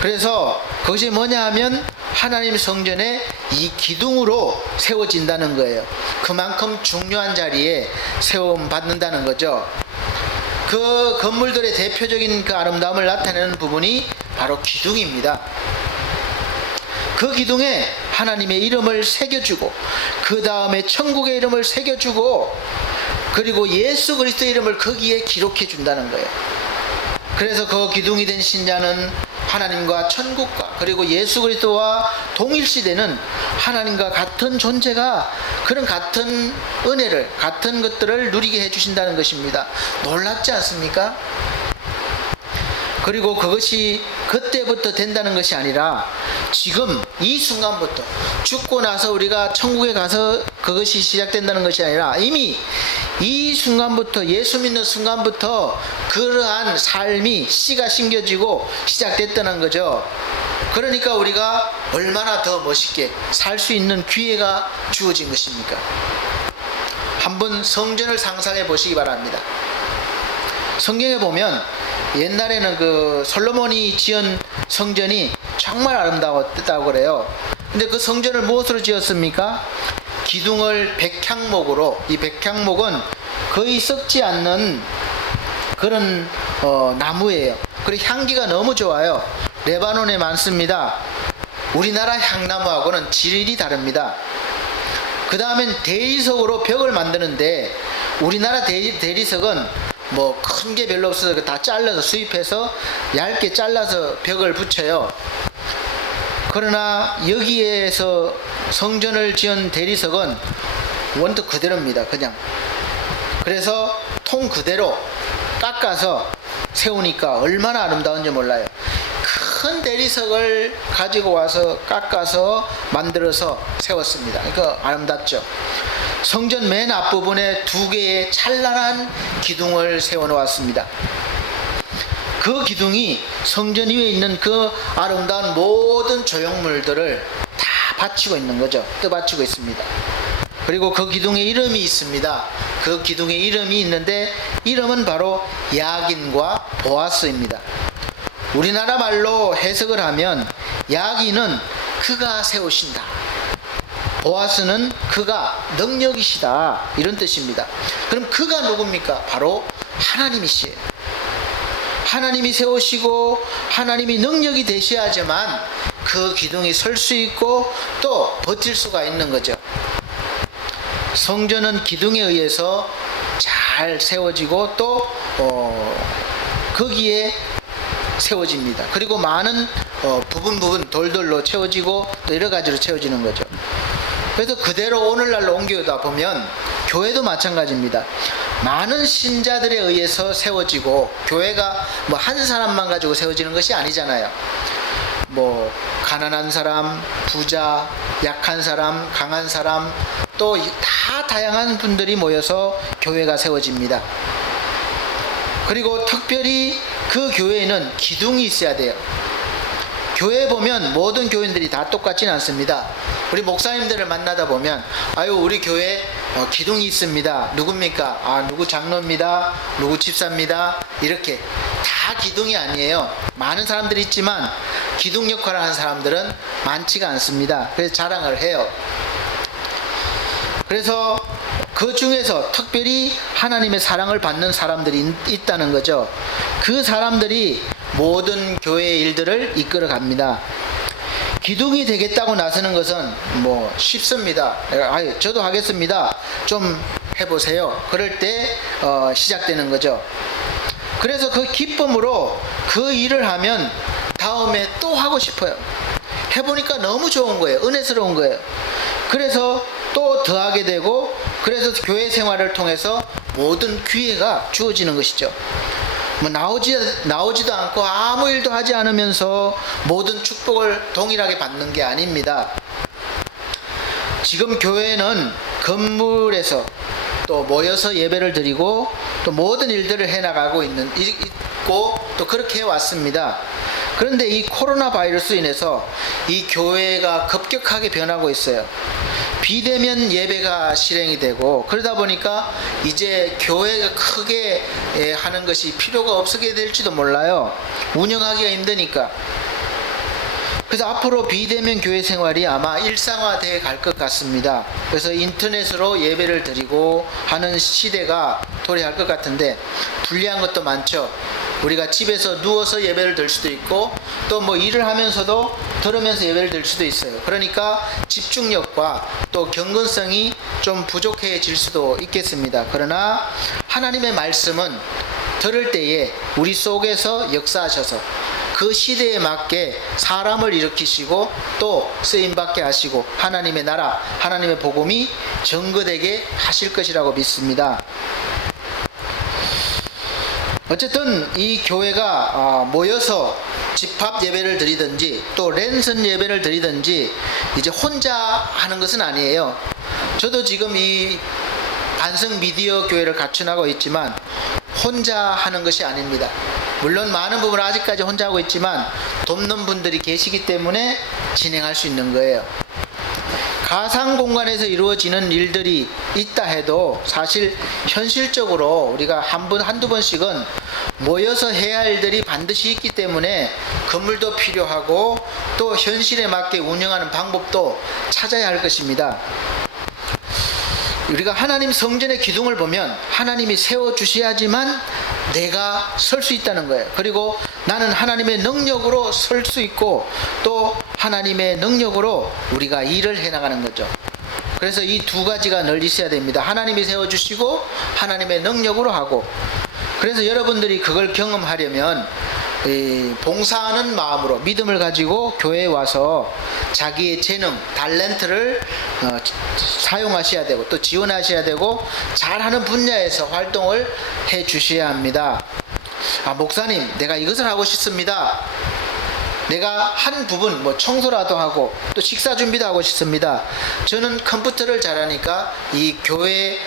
그래서 그것이 뭐냐 하면 하나님 성전의 이 기둥으로 세워진다는 거예요. 그만큼 중요한 자리에 세움 받는다는 거죠. 그 건물들의 대표적인 그 아름다움을 나타내는 부분이 바로 기둥입니다. 그 기둥에 하나님의 이름을 새겨주고 그 다음에 천국의 이름을 새겨주고 그리고 예수 그리스도의 이름을 거기에 기록해 준다는 거예요. 그래서 그 기둥이 된 신자는 하나님과 천국과 그리고 예수 그리스도와 동일시되는 하나님과 같은 존재가 그런 같은 은혜를 같은 것들을 누리게 해주신다는 것입니다. 놀랍지 않습니까? 그리고 그것이 그때부터 된다는 것이 아니라 지금 이 순간부터 죽고 나서 우리가 천국에 가서 그것이 시작된다는 것이 아니라 이미 이 순간부터 예수 믿는 순간부터 그러한 삶이 씨가 심겨지고 시작됐다는 거죠. 그러니까 우리가 얼마나 더 멋있게 살 수 있는 기회가 주어진 것입니까? 한번 성전을 상상해 보시기 바랍니다. 성경에 보면 옛날에는 그 솔로몬이 지은 성전이 정말 아름다웠다고 그래요. 근데 그 성전을 무엇으로 지었습니까? 기둥을 백향목으로, 이 백향목은 거의 썩지 않는 그런 나무예요. 그리고 향기가 너무 좋아요. 레바논에 많습니다. 우리나라 향나무하고는 질이 다릅니다. 그 다음엔 대리석으로 벽을 만드는데 우리나라 대리석은 뭐 큰 게 별로 없어서 다 잘라서 수입해서 얇게 잘라서 벽을 붙여요. 그러나 여기에서 성전을 지은 대리석은 원도 그대로입니다. 그냥. 그래서 통 그대로 깎아서 세우니까 얼마나 아름다운지 몰라요. 큰 대리석을 가지고 와서 깎아서 만들어서 세웠습니다. 그러니까 아름답죠. 성전 맨 앞부분에 2개의 찬란한 기둥을 세워놓았습니다. 그 기둥이 성전 위에 있는 그 아름다운 모든 조형물들을 다 받치고 있는 거죠. 떠받치고 있습니다. 그리고 그 기둥에 이름이 있습니다. 그 기둥에 이름이 있는데 이름은 바로 야긴과 보아스입니다. 우리나라 말로 해석을 하면 야긴은 그가 세우신다, 보아스는 그가 능력이시다, 이런 뜻입니다. 그럼 그가 누굽니까? 바로 하나님이시에요. 하나님이 세우시고 하나님이 능력이 되셔야지만 그 기둥이 설 수 있고 또 버틸 수가 있는 거죠. 성전은 기둥에 의해서 잘 세워지고 또 거기에 세워집니다. 그리고 많은 부분 돌들로 채워지고 또 여러 가지로 채워지는 거죠. 그래서 그대로 오늘날로 옮겨다 보면 교회도 마찬가지입니다. 많은 신자들에 의해서 세워지고, 교회가 뭐 한 사람만 가지고 세워지는 것이 아니잖아요. 뭐 가난한 사람, 부자, 약한 사람, 강한 사람, 또 다 다양한 분들이 모여서 교회가 세워집니다. 그리고 특별히 그 교회에는 기둥이 있어야 돼요. 교회에 보면 모든 교인들이 다 똑같지는 않습니다. 우리 목사님들을 만나다 보면, 아유 우리 교회 기둥이 있습니다. 누굽니까? 누구 장로입니다. 누구 집사입니다. 이렇게 다 기둥이 아니에요. 많은 사람들이 있지만 기둥 역할을 하는 사람들은 많지가 않습니다. 그래서 자랑을 해요. 그래서 그 중에서 특별히 하나님의 사랑을 받는 사람들이 있다는 거죠. 그 사람들이 모든 교회의 일들을 이끌어 갑니다. 기둥이 되겠다고 나서는 것은 뭐 쉽습니다. 저도 하겠습니다. 좀 해보세요. 그럴 때 시작되는 거죠. 그래서 그 기쁨으로 그 일을 하면 다음에 또 하고 싶어요. 해보니까 너무 좋은 거예요. 은혜스러운 거예요. 그래서 또 더 하게 되고, 그래서 교회 생활을 통해서 모든 기회가 주어지는 것이죠. 뭐 나오지도 않고 아무 일도 하지 않으면서 모든 축복을 동일하게 받는 게 아닙니다. 지금 교회는 건물에서 또 모여서 예배를 드리고 또 모든 일들을 해나가고 있고 또 그렇게 해왔습니다. 그런데 이 코로나 바이러스로 인해서 이 교회가 급격하게 변하고 있어요. 비대면 예배가 실행이 되고, 그러다 보니까 이제 교회가 크게 하는 것이 필요가 없게 될지도 몰라요. 운영하기가 힘드니까. 그래서 앞으로 비대면 교회 생활이 아마 일상화되어 갈 것 같습니다. 그래서 인터넷으로 예배를 드리고 하는 시대가 도래할 것 같은데, 불리한 것도 많죠. 우리가 집에서 누워서 예배를 드릴 수도 있고, 또 뭐 일을 하면서도 들으면서 예배를 드릴 수도 있어요. 그러니까 집중력과 또 경건성이 좀 부족해질 수도 있겠습니다. 그러나 하나님의 말씀은 들을 때에 우리 속에서 역사하셔서 그 시대에 맞게 사람을 일으키시고 또 쓰임받게 하시고 하나님의 나라, 하나님의 복음이 증거되게 하실 것이라고 믿습니다. 어쨌든 이 교회가 모여서 집합 예배를 드리든지 또 랜선 예배를 드리든지 이제 혼자 하는 것은 아니에요. 저도 지금 이 반성 미디어 교회를 갖춘하고 있지만 혼자 하는 것이 아닙니다. 물론 많은 부분을 아직까지 혼자 하고 있지만 돕는 분들이 계시기 때문에 진행할 수 있는 거예요. 가상 공간에서 이루어지는 일들이 있다 해도 사실 현실적으로 우리가 한두 번씩은 모여서 해야 할 일들이 반드시 있기 때문에 건물도 필요하고 또 현실에 맞게 운영하는 방법도 찾아야 할 것입니다. 우리가 하나님 성전의 기둥을 보면 하나님이 세워주셔야지만 내가 설 수 있다는 거예요. 그리고 나는 하나님의 능력으로 설 수 있고 또 하나님의 능력으로 우리가 일을 해나가는 거죠. 그래서 이 두 가지가 늘 있어야 됩니다. 하나님이 세워주시고 하나님의 능력으로 하고, 그래서 여러분들이 그걸 경험하려면 봉사하는 마음으로 믿음을 가지고 교회에 와서 자기의 재능, 탤런트를 사용하셔야 되고 또 지원하셔야 되고 잘하는 분야에서 활동을 해 주셔야 합니다. 목사님, 내가 이것을 하고 싶습니다. 내가 한 부분 청소라도 하고 또 식사 준비도 하고 싶습니다. 저는 컴퓨터를 잘하니까 이 교회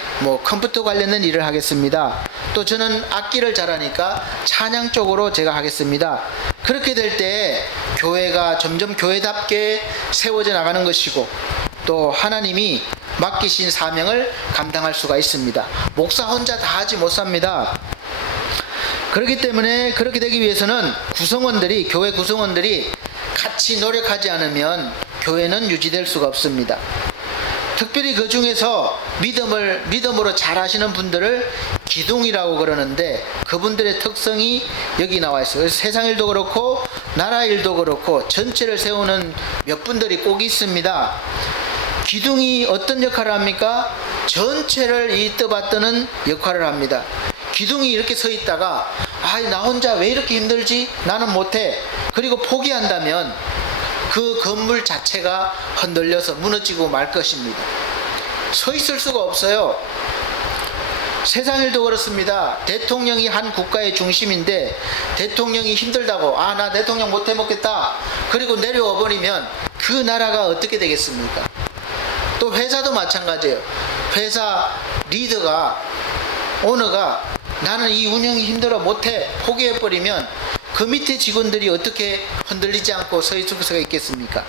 컴퓨터 관련된 일을 하겠습니다. 또 저는 악기를 잘하니까 찬양 쪽으로 제가 하겠습니다. 그렇게 될 때 교회가 점점 교회답게 세워져 나가는 것이고 또 하나님이 맡기신 사명을 감당할 수가 있습니다. 목사 혼자 다 하지 못 삽니다. 그렇기 때문에 그렇게 되기 위해서는 교회 구성원들이 같이 노력하지 않으면 교회는 유지될 수가 없습니다. 특별히 그 중에서 믿음으로 잘하시는 분들을 기둥이라고 그러는데 그분들의 특성이 여기 나와 있어요. 그래서 세상 일도 그렇고 나라 일도 그렇고 전체를 세우는 몇 분들이 꼭 있습니다. 기둥이 어떤 역할을 합니까? 전체를 이뜨받드는 역할을 합니다. 기둥이 이렇게 서 있다가 나 혼자 왜 이렇게 힘들지? 나는 못해. 그리고 포기한다면 그 건물 자체가 흔들려서 무너지고 말 것입니다. 서 있을 수가 없어요. 세상 일도 그렇습니다. 대통령이 한 국가의 중심인데 대통령이 힘들다고 나 대통령 못 해먹겠다. 그리고 내려와 버리면 그 나라가 어떻게 되겠습니까? 또 회사도 마찬가지예요. 회사 리더가 오너가 나는 이 운영이 힘들어 못해 포기해버리면 그 밑에 직원들이 어떻게 흔들리지 않고 서 있을 수가 있겠습니까?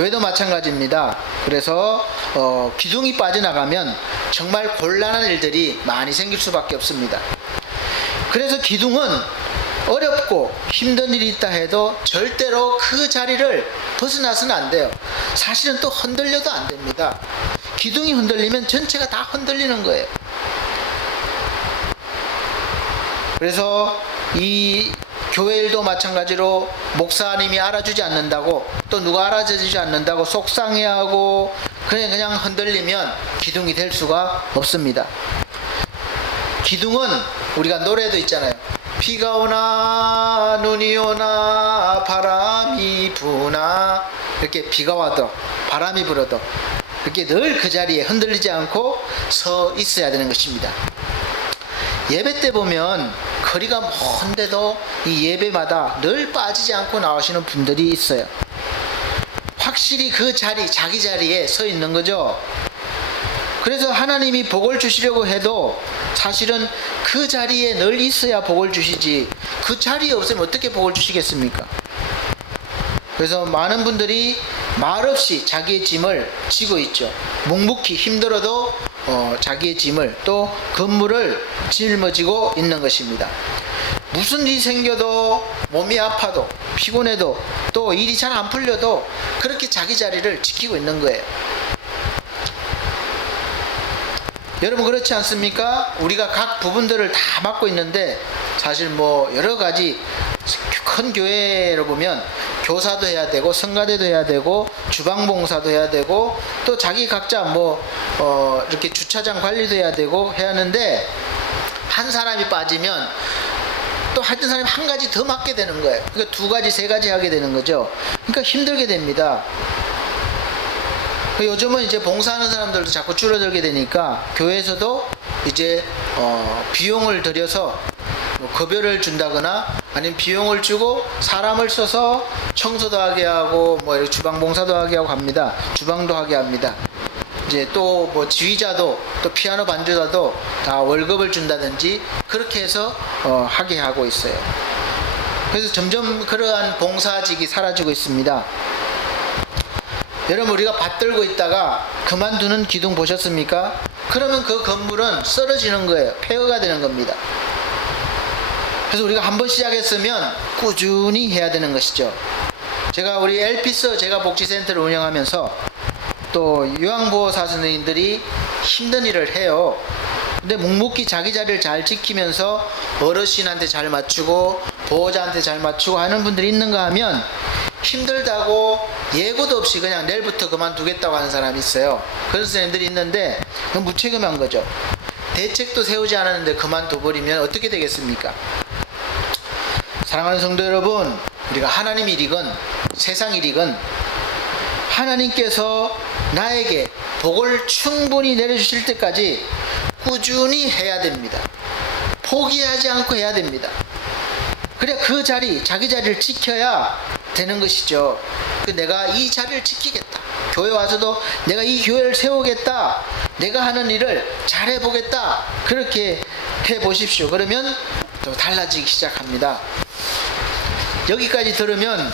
교회도 마찬가지입니다. 그래서 기둥이 빠져나가면 정말 곤란한 일들이 많이 생길 수밖에 없습니다. 그래서 기둥은 어렵고 힘든 일이 있다 해도 절대로 그 자리를 벗어나서는 안 돼요. 사실은 또 흔들려도 안 됩니다. 기둥이 흔들리면 전체가 다 흔들리는 거예요. 그래서 이 교회 일도 마찬가지로 목사님이 알아주지 않는다고, 또 누가 알아주지 않는다고 속상해하고 그냥 흔들리면 기둥이 될 수가 없습니다. 기둥은 우리가 노래도 있잖아요. 비가 오나 눈이 오나 바람이 부나, 이렇게 비가 와도 바람이 불어도 이렇게 늘 그 자리에 흔들리지 않고 서 있어야 되는 것입니다. 예배 때 보면 거리가 먼데도 이 예배마다 늘 빠지지 않고 나오시는 분들이 있어요. 확실히 그 자리, 자기 자리에 서 있는 거죠. 그래서 하나님이 복을 주시려고 해도 사실은 그 자리에 늘 있어야 복을 주시지, 그 자리에 없으면 어떻게 복을 주시겠습니까? 그래서 많은 분들이 말없이 자기의 짐을 지고 있죠. 묵묵히 힘들어도 자기의 짐을, 또 건물을 짊어지고 있는 것입니다. 무슨 일이 생겨도, 몸이 아파도, 피곤해도, 또 일이 잘 안 풀려도 그렇게 자기 자리를 지키고 있는 거예요. 여러분 그렇지 않습니까? 우리가 각 부분들을 다 맡고 있는데, 사실 뭐 여러 가지 큰 교회로 보면 교사도 해야 되고, 성가대도 해야 되고, 주방봉사도 해야 되고, 또 자기 각자 이렇게 주차장 관리도 해야 되고 해야 하는데, 한 사람이 빠지면 또 하여튼 사람이 한 가지 더 맡게 되는 거예요. 그러니까 두 가지, 세 가지 하게 되는 거죠. 그러니까 힘들게 됩니다. 요즘은 이제 봉사하는 사람들도 자꾸 줄어들게 되니까 교회에서도 이제 비용을 들여서 급여를 준다거나, 아니면 비용을 주고 사람을 써서 청소도 하게 하고, 주방 봉사도 하게 하고 합니다. 주방도 하게 합니다. 이제 또 지휘자도, 또 피아노 반주자도 다 월급을 준다든지 그렇게 해서 하게 하고 있어요. 그래서 점점 그러한 봉사직이 사라지고 있습니다. 여러분 우리가 받들고 있다가 그만두는 기둥 보셨습니까? 그러면 그 건물은 쓰러지는 거예요. 폐허가 되는 겁니다. 그래서 우리가 한번 시작했으면 꾸준히 해야 되는 것이죠. 제가 우리 엘피스 제가 복지센터를 운영하면서 또 요양보호사 선생님들이 힘든 일을 해요. 근데 묵묵히 자기 자리를 잘 지키면서 어르신한테 잘 맞추고 보호자한테 잘 맞추고 하는 분들이 있는가 하면, 힘들다고 예고도 없이 그냥 내일부터 그만두겠다고 하는 사람이 있어요. 그런 선생님들이 있는데 그건 무책임한 거죠. 대책도 세우지 않았는데 그만둬버리면 어떻게 되겠습니까? 사랑하는 성도 여러분, 우리가 하나님 일이건 세상 일이건 하나님께서 나에게 복을 충분히 내려주실 때까지 꾸준히 해야 됩니다. 포기하지 않고 해야 됩니다. 그래야 그 자리, 자기 자리를 지켜야 되는 것이죠. 내가 이 자리를 지키겠다. 교회 와서도 내가 이 교회를 세우겠다. 내가 하는 일을 잘해보겠다. 그렇게 해보십시오. 그러면 또 달라지기 시작합니다. 여기까지 들으면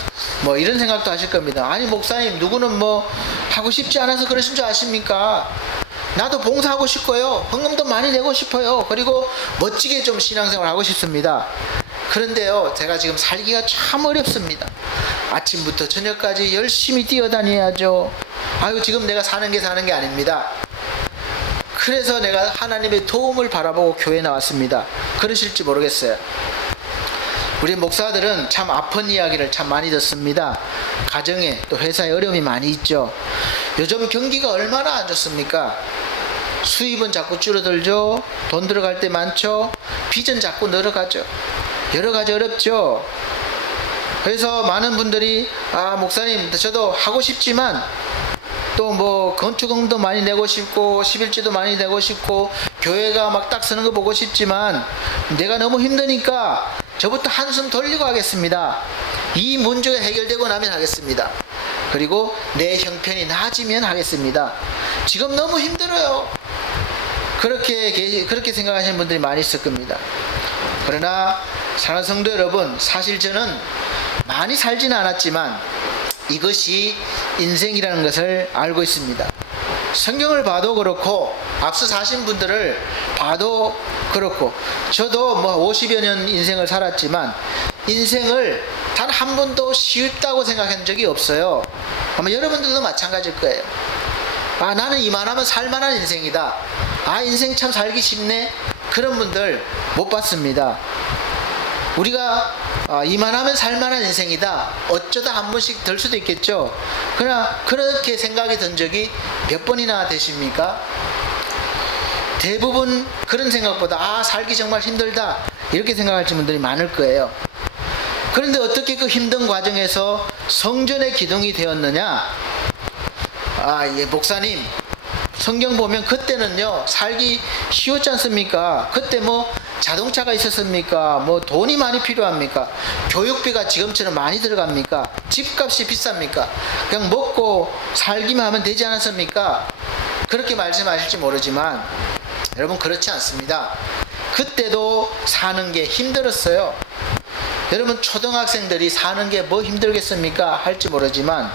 이런 생각도 하실 겁니다. 아니 목사님, 누구는 하고 싶지 않아서 그러신 줄 아십니까? 나도 봉사하고 싶고요. 헌금도 많이 내고 싶어요. 그리고 멋지게 좀 신앙생활 하고 싶습니다. 그런데요, 제가 지금 살기가 참 어렵습니다. 아침부터 저녁까지 열심히 뛰어다녀야죠. 지금 내가 사는 게 아닙니다. 그래서 내가 하나님의 도움을 바라보고 교회에 나왔습니다. 그러실지 모르겠어요. 우리 목사들은 참 아픈 이야기를 참 많이 듣습니다. 가정에 또 회사에 어려움이 많이 있죠. 요즘 경기가 얼마나 안 좋습니까? 수입은 자꾸 줄어들죠. 돈 들어갈 때 많죠. 빚은 자꾸 늘어가죠. 여러 가지 어렵죠. 그래서 많은 분들이 목사님, 저도 하고 싶지만 또 건축금도 많이 내고 싶고 11조도 많이 내고 싶고 교회가 막 딱 서는 거 보고 싶지만 내가 너무 힘드니까 저부터 한숨 돌리고 하겠습니다. 이 문제가 해결되고 나면 하겠습니다. 그리고 내 형편이 나아지면 하겠습니다. 지금 너무 힘들어요. 그렇게 생각하시는 분들이 많이 있을 겁니다. 그러나 사랑하는 성도 여러분, 사실 저는 많이 살지는 않았지만 이것이 인생이라는 것을 알고 있습니다. 성경을 봐도 그렇고 앞서 사신 분들을 봐도 그렇고 저도 뭐 50여 년 인생을 살았지만 인생을 단 한 번도 쉽다고 생각한 적이 없어요. 아마 여러분들도 마찬가지일 거예요. 아, 나는 이만하면 살만한 인생이다. 아, 인생 참 살기 쉽네. 그런 분들 못 봤습니다. 우리가 이만하면 살만한 인생이다. 어쩌다 한 번씩 들 수도 있겠죠. 그러나 그렇게 생각이 든 적이 몇 번이나 되십니까? 대부분 그런 생각보다 살기 정말 힘들다 이렇게 생각하시는 분들이 많을 거예요. 그런데 어떻게 그 힘든 과정에서 성전의 기둥이 되었느냐? 예, 목사님, 성경 보면 그때는요 살기 쉬웠지 않습니까? 그때 뭐 자동차가 있었습니까? 뭐 돈이 많이 필요합니까? 교육비가 지금처럼 많이 들어갑니까? 집값이 비쌉니까? 그냥 먹고 살기만 하면 되지 않았습니까? 그렇게 말씀하실지 모르지만 여러분, 그렇지 않습니다. 그때도 사는 게 힘들었어요. 여러분, 초등학생들이 사는 게 뭐 힘들겠습니까? 할지 모르지만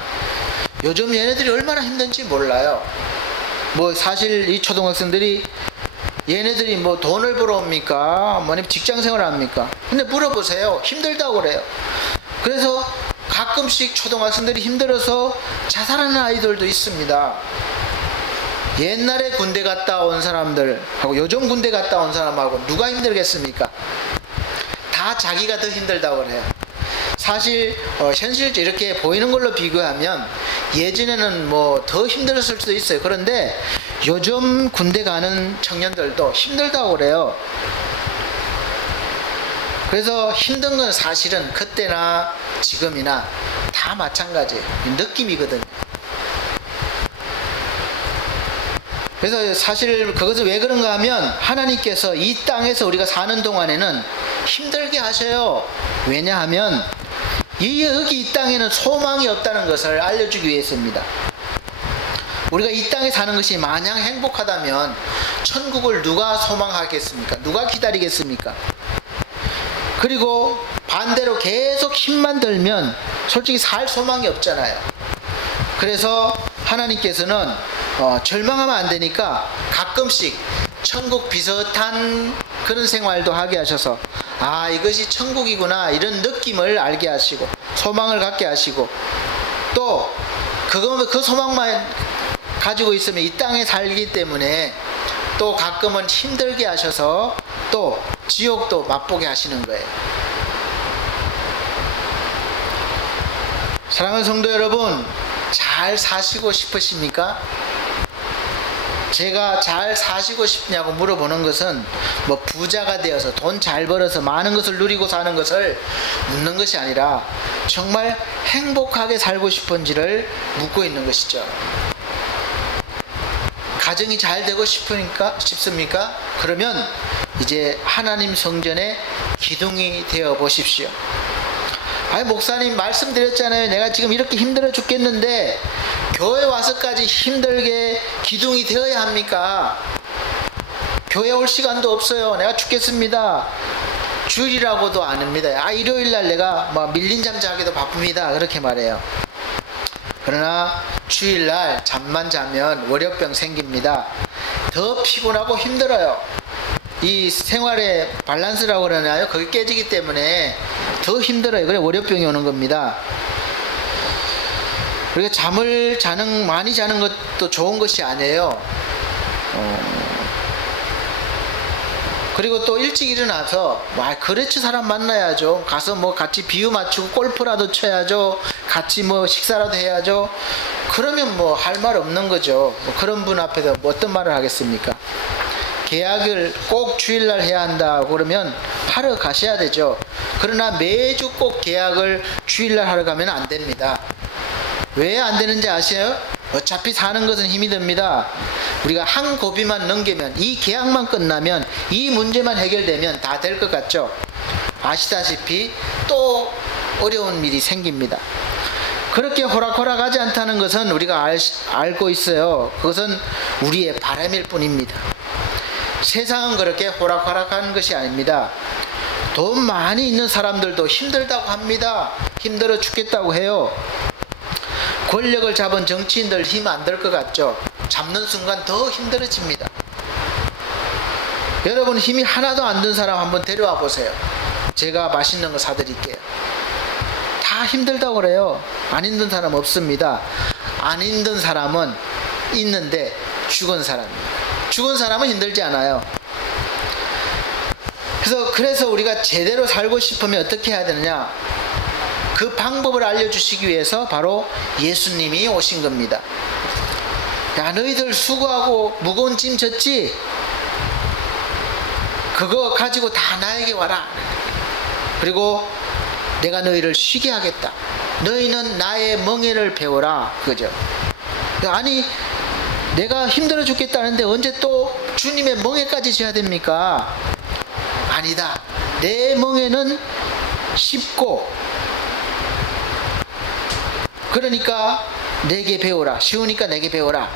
요즘 얘네들이 얼마나 힘든지 몰라요. 뭐 사실 이 초등학생들이 얘네들이 뭐 돈을 벌어 옵니까? 아니면 직장생활을 합니까? 근데 물어보세요. 힘들다고 그래요. 그래서 가끔씩 초등학생들이 힘들어서 자살하는 아이들도 있습니다. 옛날에 군대 갔다 온 사람들하고 요즘 군대 갔다 온 사람하고 누가 힘들겠습니까? 다 자기가 더 힘들다고 그래요. 사실 현실적으로 이렇게 보이는 걸로 비교하면 예전에는 뭐 더 힘들었을 수도 있어요. 그런데 요즘 군대 가는 청년들도 힘들다고 그래요. 그래서 힘든 건 사실은 그때나 지금이나 다 마찬가지예요. 느낌이거든요. 그래서 사실 그것을 왜 그런가 하면 하나님께서 이 땅에서 우리가 사는 동안에는 힘들게 하셔요. 왜냐하면 여기 이 땅에는 소망이 없다는 것을 알려주기 위해서입니다. 우리가 이 땅에 사는 것이 마냥 행복하다면 천국을 누가 소망하겠습니까? 누가 기다리겠습니까? 그리고 반대로 계속 힘만 들면 솔직히 살 소망이 없잖아요. 그래서 하나님께서는 절망하면 안 되니까 가끔씩 천국 비슷한 그런 생활도 하게 하셔서 이것이 천국이구나 이런 느낌을 알게 하시고 소망을 갖게 하시고 또 그 소망만 가지고 있으면 이 땅에 살기 때문에 또 가끔은 힘들게 하셔서 또 지옥도 맛보게 하시는 거예요. 사랑하는 성도 여러분, 잘 사시고 싶으십니까? 제가 잘 사시고 싶냐고 물어보는 것은 뭐 부자가 되어서 돈 잘 벌어서 많은 것을 누리고 사는 것을 묻는 것이 아니라 정말 행복하게 살고 싶은지를 묻고 있는 것이죠. 가정이 잘 되고 싶습니까? 그러면 이제 하나님 성전의 기둥이 되어 보십시오. 목사님 말씀드렸잖아요. 내가 지금 이렇게 힘들어 죽겠는데 교회 와서까지 힘들게 기둥이 되어야 합니까? 교회 올 시간도 없어요. 내가 죽겠습니다. 주일이라고도 안 합니다. 일요일날 내가 밀린 잠 자기도 바쁩니다. 그렇게 말해요. 그러나 주일날 잠만 자면 월요병 생깁니다. 더 피곤하고 힘들어요. 이 생활의 밸런스라고 그러나요? 그게 깨지기 때문에 더 힘들어요. 그래 월요병이 오는 겁니다. 그리고 잠을 많이 자는 것도 좋은 것이 아니에요. 그리고 또 일찍 일어나서 그렇지 사람 만나야죠. 가서 뭐 같이 비유 맞추고 골프라도 쳐야죠. 같이 뭐 식사라도 해야죠. 그러면 뭐 할 말 없는 거죠. 뭐 그런 분 앞에서 뭐 어떤 말을 하겠습니까? 계약을 꼭 주일날 해야 한다 그러면 하러 가셔야 되죠. 그러나 매주 꼭 계약을 주일날 하러 가면 안 됩니다. 왜 안 되는지 아세요? 어차피 사는 것은 힘이 듭니다. 우리가 한 고비만 넘기면, 이 계약만 끝나면, 이 문제만 해결되면 다 될 것 같죠? 아시다시피 또 어려운 일이 생깁니다. 그렇게 호락호락하지 않다는 것은 우리가 알고 있어요. 그것은 우리의 바람일 뿐입니다. 세상은 그렇게 호락호락한 것이 아닙니다. 돈 많이 있는 사람들도 힘들다고 합니다. 힘들어 죽겠다고 해요. 권력을 잡은 정치인들 힘 안 들 것 같죠? 잡는 순간 더 힘들어집니다. 여러분 힘이 하나도 안 든 사람 한번 데려와 보세요. 제가 맛있는 거 사드릴게요. 다 힘들다고 그래요. 안 힘든 사람 없습니다. 안 힘든 사람은 있는데 죽은 사람입니다. 죽은 사람은 힘들지 않아요. 그래서 우리가 제대로 살고 싶으면 어떻게 해야 되느냐? 그 방법을 알려주시기 위해서 바로 예수님이 오신 겁니다. 야, 너희들 수고하고 무거운 짐 졌지? 그거 가지고 다 나에게 와라. 그리고 내가 너희를 쉬게 하겠다. 너희는 나의 멍에를 배워라. 그죠? 아니, 내가 힘들어 죽겠다는데 언제 또 주님의 멍에까지 져야 됩니까? 아니다. 내 멍에는 쉽고, 그러니까 내게 배워라. 쉬우니까 내게 배워라.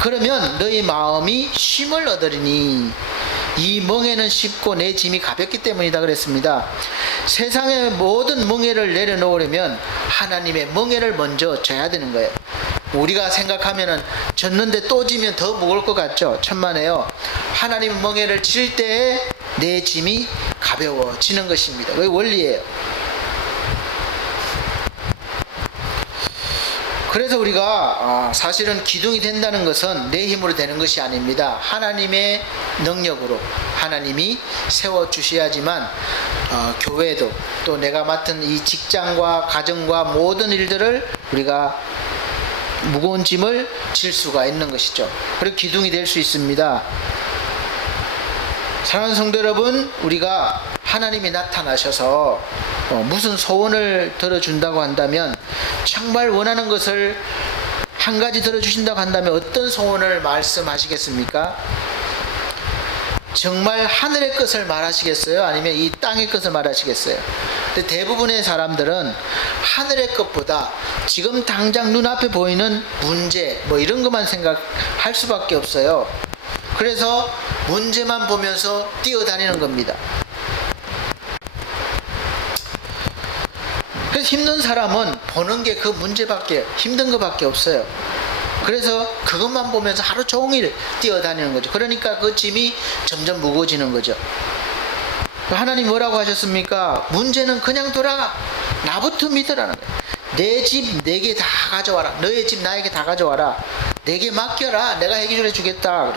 그러면 너희 마음이 쉼을 얻으리니, 이 멍에는 쉽고 내 짐이 가볍기 때문이다 그랬습니다. 세상의 모든 멍에를 내려놓으려면 하나님의 멍에를 먼저 져야 되는 거예요. 우리가 생각하면은 졌는데 또 지면 더 무거울 것 같죠? 천만에요. 하나님 멍에를 칠 때에 내 짐이 가벼워지는 것입니다. 그게 원리예요. 그래서 우리가 사실은 기둥이 된다는 것은 내 힘으로 되는 것이 아닙니다. 하나님의 능력으로 하나님이 세워주셔야지만 교회도 또 내가 맡은 이 직장과 가정과 모든 일들을 우리가 무거운 짐을 질 수가 있는 것이죠. 그리고 기둥이 될 수 있습니다. 사랑하는 성도 여러분, 우리가 하나님이 나타나셔서 무슨 소원을 들어준다고 한다면, 정말 원하는 것을 한 가지 들어주신다고 한다면 어떤 소원을 말씀하시겠습니까? 정말 하늘의 것을 말하시겠어요? 아니면 이 땅의 것을 말하시겠어요? 근데 대부분의 사람들은 하늘의 것보다 지금 당장 눈앞에 보이는 문제 이런 것만 생각할 수밖에 없어요. 그래서 문제만 보면서 뛰어다니는 겁니다. 그래서 힘든 사람은 보는 게 그 문제밖에, 힘든 것밖에 없어요. 그래서 그것만 보면서 하루 종일 뛰어다니는 거죠. 그러니까 그 짐이 점점 무거워지는 거죠. 하나님 뭐라고 하셨습니까? 문제는 그냥 둬라. 나부터 믿으라는 거예요. 내 집 내게 다 가져와라. 너의 집 나에게 다 가져와라. 내게 맡겨라. 내가 해결해 주겠다.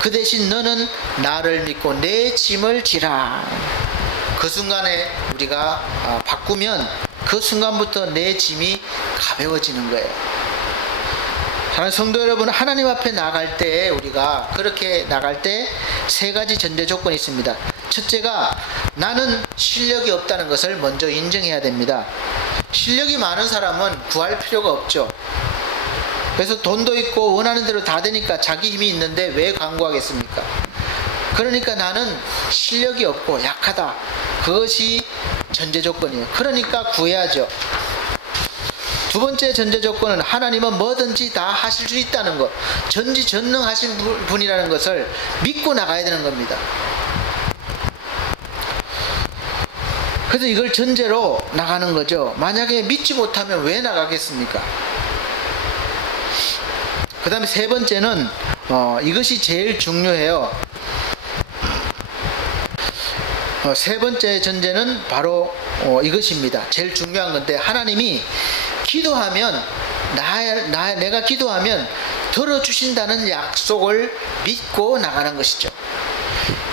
그 대신 너는 나를 믿고 내 짐을 지라. 그 순간에 우리가 바꾸면 그 순간부터 내 짐이 가벼워지는 거예요. 사랑하는 성도 여러분, 하나님 앞에 나갈 때, 우리가 그렇게 나갈 때 세 가지 전제 조건이 있습니다. 첫째가 나는 실력이 없다는 것을 먼저 인정해야 됩니다. 실력이 많은 사람은 구할 필요가 없죠. 그래서 돈도 있고 원하는 대로 다 되니까 자기 힘이 있는데 왜 간구하겠습니까? 그러니까 나는 실력이 없고 약하다. 그것이 전제 조건이에요. 그러니까 구해야죠. 두 번째 전제 조건은 하나님은 뭐든지 다 하실 수 있다는 것, 전지전능하신 분이라는 것을 믿고 나가야 되는 겁니다. 그래서 이걸 전제로 나가는 거죠. 만약에 믿지 못하면 왜 나가겠습니까? 그 다음에 세 번째는 이것이 제일 중요해요. 세 번째 전제는 바로 이것입니다. 제일 중요한 건데, 하나님이 기도하면 내가 기도하면 들어주신다는 약속을 믿고 나가는 것이죠.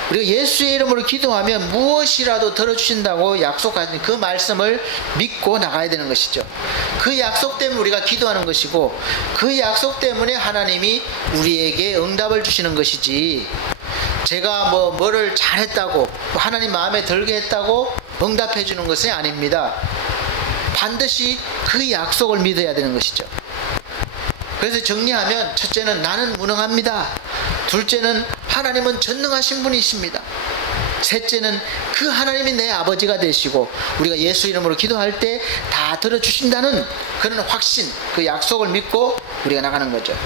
우리가 예수의 이름으로 기도하면 무엇이라도 들어주신다고 약속하신 그 말씀을 믿고 나가야 되는 것이죠. 그 약속 때문에 우리가 기도하는 것이고, 그 약속 때문에 하나님이 우리에게 응답을 주시는 것이지, 제가 뭐를 잘했다고, 하나님 마음에 들게 했다고 응답해 주는 것이 아닙니다. 반드시 그 약속을 믿어야 되는 것이죠. 그래서 정리하면, 첫째는 나는 무능합니다. 둘째는 하나님은 전능하신 분이십니다. 셋째는 그 하나님이 내 아버지가 되시고 우리가 예수 이름으로 기도할 때 다 들어주신다는 그런 확신, 그 약속을 믿고 우리가 나가는 거죠.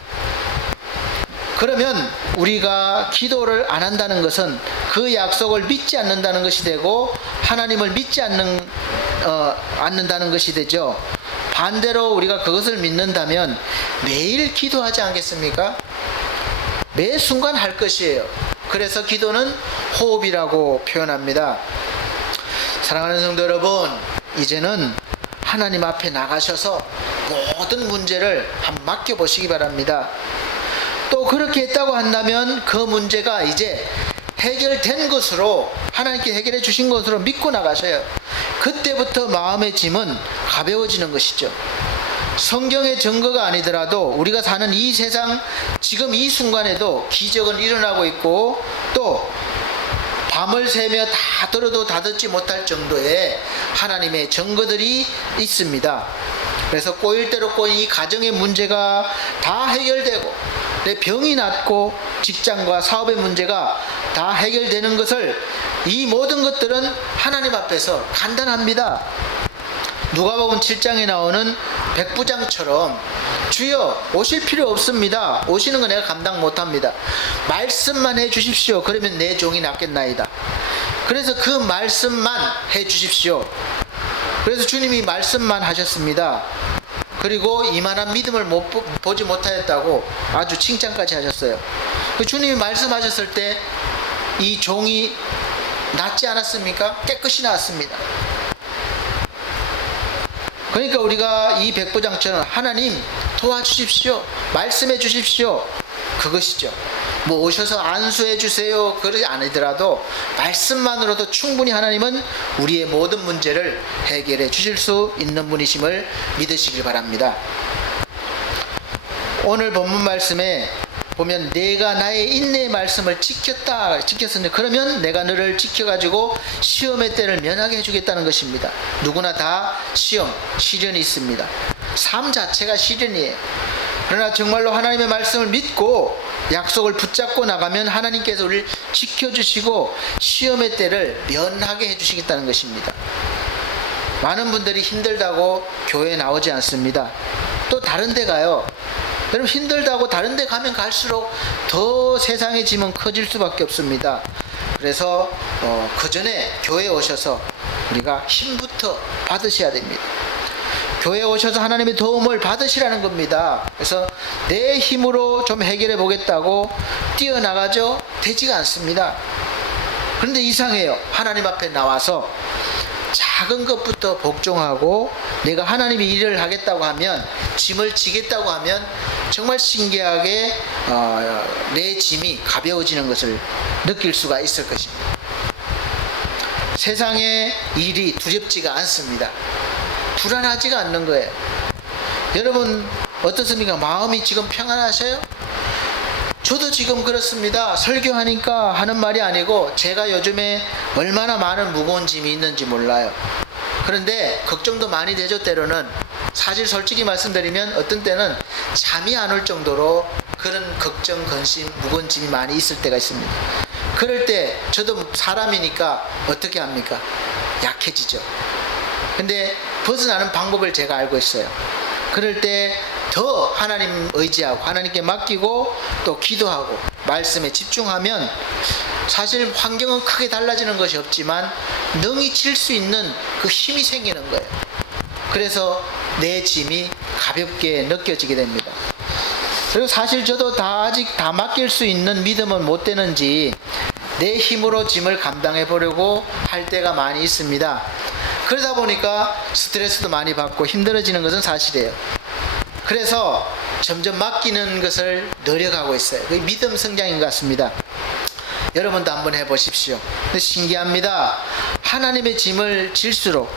그러면 우리가 기도를 안 한다는 것은 그 약속을 믿지 않는다는 것이 되고, 하나님을 믿지 않는다는 것이 되죠. 반대로 우리가 그것을 믿는다면 매일 기도하지 않겠습니까? 매 순간 할 것이에요. 그래서 기도는 호흡이라고 표현합니다. 사랑하는 성도 여러분, 이제는 하나님 앞에 나가셔서 모든 문제를 한번 맡겨보시기 바랍니다. 또 그렇게 했다고 한다면 그 문제가 이제 해결된 것으로, 하나님께 해결해 주신 것으로 믿고 나가셔요. 그때부터 마음의 짐은 가벼워지는 것이죠. 성경의 증거가 아니더라도 우리가 사는 이 세상, 지금 이 순간에도 기적은 일어나고 있고, 또 밤을 새며 다 들어도 다 듣지 못할 정도의 하나님의 증거들이 있습니다. 그래서 꼬일 대로 꼬인 이 가정의 문제가 다 해결되고, 내 병이 낫고, 직장과 사업의 문제가 다 해결되는 것을, 이 모든 것들은 하나님 앞에서 간단합니다. 누가복음 7장에 나오는 백부장처럼 주여 오실 필요 없습니다. 오시는 거 내가 감당 못합니다. 말씀만 해 주십시오. 그러면 내 종이 낫겠나이다. 그래서 그 말씀만 해 주십시오. 그래서 주님이 말씀만 하셨습니다. 그리고 이만한 믿음을 보지 못하였다고 아주 칭찬까지 하셨어요. 주님이 말씀하셨을 때 이 종이 낫지 않았습니까? 깨끗이 나았습니다. 그러니까 우리가 이 백부장처럼 하나님 도와주십시오, 말씀해 주십시오, 그것이죠. 뭐 오셔서 안수해 주세요 그러지 않으더라도 말씀만으로도 충분히 하나님은 우리의 모든 문제를 해결해 주실 수 있는 분이심을 믿으시길 바랍니다. 오늘 본문 말씀에 보면 내가 나의 인내의 말씀을 지켰으니 그러면 내가 너를 지켜가지고 시험의 때를 면하게 해주겠다는 것입니다. 누구나 다 시련이 있습니다. 삶 자체가 시련이에요. 그러나 정말로 하나님의 말씀을 믿고 약속을 붙잡고 나가면 하나님께서 우리를 지켜주시고 시험의 때를 면하게 해주시겠다는 것입니다. 많은 분들이 힘들다고 교회에 나오지 않습니다. 또 다른 데 가요. 여러분, 힘들다고 다른 데 가면 갈수록 더 세상의 짐은 커질 수밖에 없습니다. 그래서 그 전에 교회에 오셔서 우리가 힘부터 받으셔야 됩니다. 교회에 오셔서 하나님의 도움을 받으시라는 겁니다. 그래서 내 힘으로 좀 해결해 보겠다고 뛰어나가죠? 되지가 않습니다. 그런데 이상해요. 하나님 앞에 나와서 작은 것부터 복종하고 내가 하나님이 일을 하겠다고 하면, 짐을 지겠다고 하면 정말 신기하게 내 짐이 가벼워지는 것을 느낄 수가 있을 것입니다. 세상의 일이 두렵지가 않습니다. 불안하지가 않는 거예요. 여러분 어떻습니까? 마음이 지금 평안하셔요? 저도 지금 그렇습니다. 설교하니까 하는 말이 아니고 제가 요즘에 얼마나 많은 무거운 짐이 있는지 몰라요. 그런데 걱정도 많이 되죠. 때로는 사실 솔직히 말씀드리면 어떤 때는 잠이 안 올 정도로 그런 걱정, 근심, 무거운 짐이 많이 있을 때가 있습니다. 그럴 때 저도 사람이니까 어떻게 합니까? 약해지죠. 근데 벗어나는 방법을 제가 알고 있어요. 그럴 때 더 하나님 의지하고 하나님께 맡기고 또 기도하고 말씀에 집중하면 사실 환경은 크게 달라지는 것이 없지만 능히 칠 수 있는 그 힘이 생기는 거예요. 그래서 내 짐이 가볍게 느껴지게 됩니다. 그리고 사실 저도 아직 다 맡길 수 있는 믿음은 못 되는지 내 힘으로 짐을 감당해 보려고 할 때가 많이 있습니다. 그러다 보니까 스트레스도 많이 받고 힘들어지는 것은 사실이에요. 그래서 점점 맡기는 것을 늘려가고 있어요. 그게 믿음 성장인 것 같습니다. 여러분도 한번 해보십시오. 근데 신기합니다. 하나님의 짐을 질수록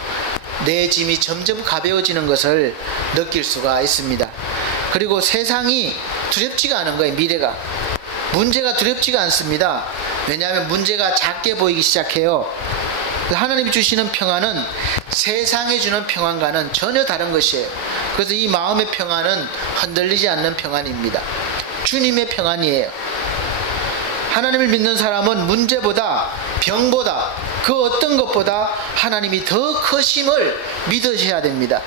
내 짐이 점점 가벼워지는 것을 느낄 수가 있습니다. 그리고 세상이 두렵지가 않은 거예요. 미래가. 문제가 두렵지가 않습니다. 왜냐하면 문제가 작게 보이기 시작해요. 하나님이 주시는 평안은 세상에 주는 평안과는 전혀 다른 것이에요. 그래서 이 마음의 평안은 흔들리지 않는 평안입니다. 주님의 평안이에요. 하나님을 믿는 사람은 문제보다, 병보다, 그 어떤 것보다 하나님이 더 크심을 믿으셔야 됩니다.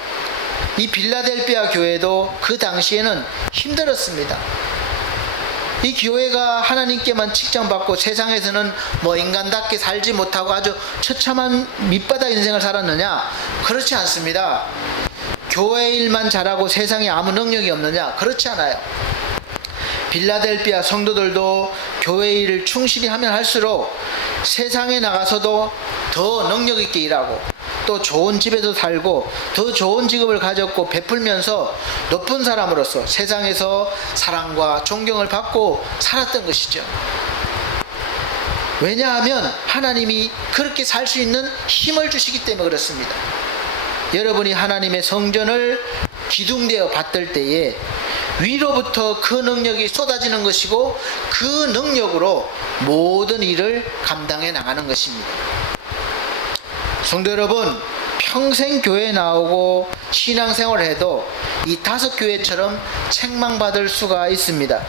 이 빌라델비아 교회도 그 당시에는 힘들었습니다. 이 교회가 하나님께만 칭찬받고 세상에서는 뭐 인간답게 살지 못하고 아주 처참한 밑바닥 인생을 살았느냐? 그렇지 않습니다. 교회 일만 잘하고 세상에 아무 능력이 없느냐? 그렇지 않아요. 빌라델피아 성도들도 교회 일을 충실히 하면 할수록 세상에 나가서도 더 능력 있게 일하고 또 좋은 집에서 살고 더 좋은 직업을 가졌고 베풀면서 높은 사람으로서 세상에서 사랑과 존경을 받고 살았던 것이죠. 왜냐하면 하나님이 그렇게 살 수 있는 힘을 주시기 때문에 그렇습니다. 여러분이 하나님의 성전을 기둥되어 받들 때에 위로부터 그 능력이 쏟아지는 것이고 그 능력으로 모든 일을 감당해 나가는 것입니다. 성도 여러분, 평생 교회에 나오고 신앙생활을 해도 이 5교회처럼 책망받을 수가 있습니다.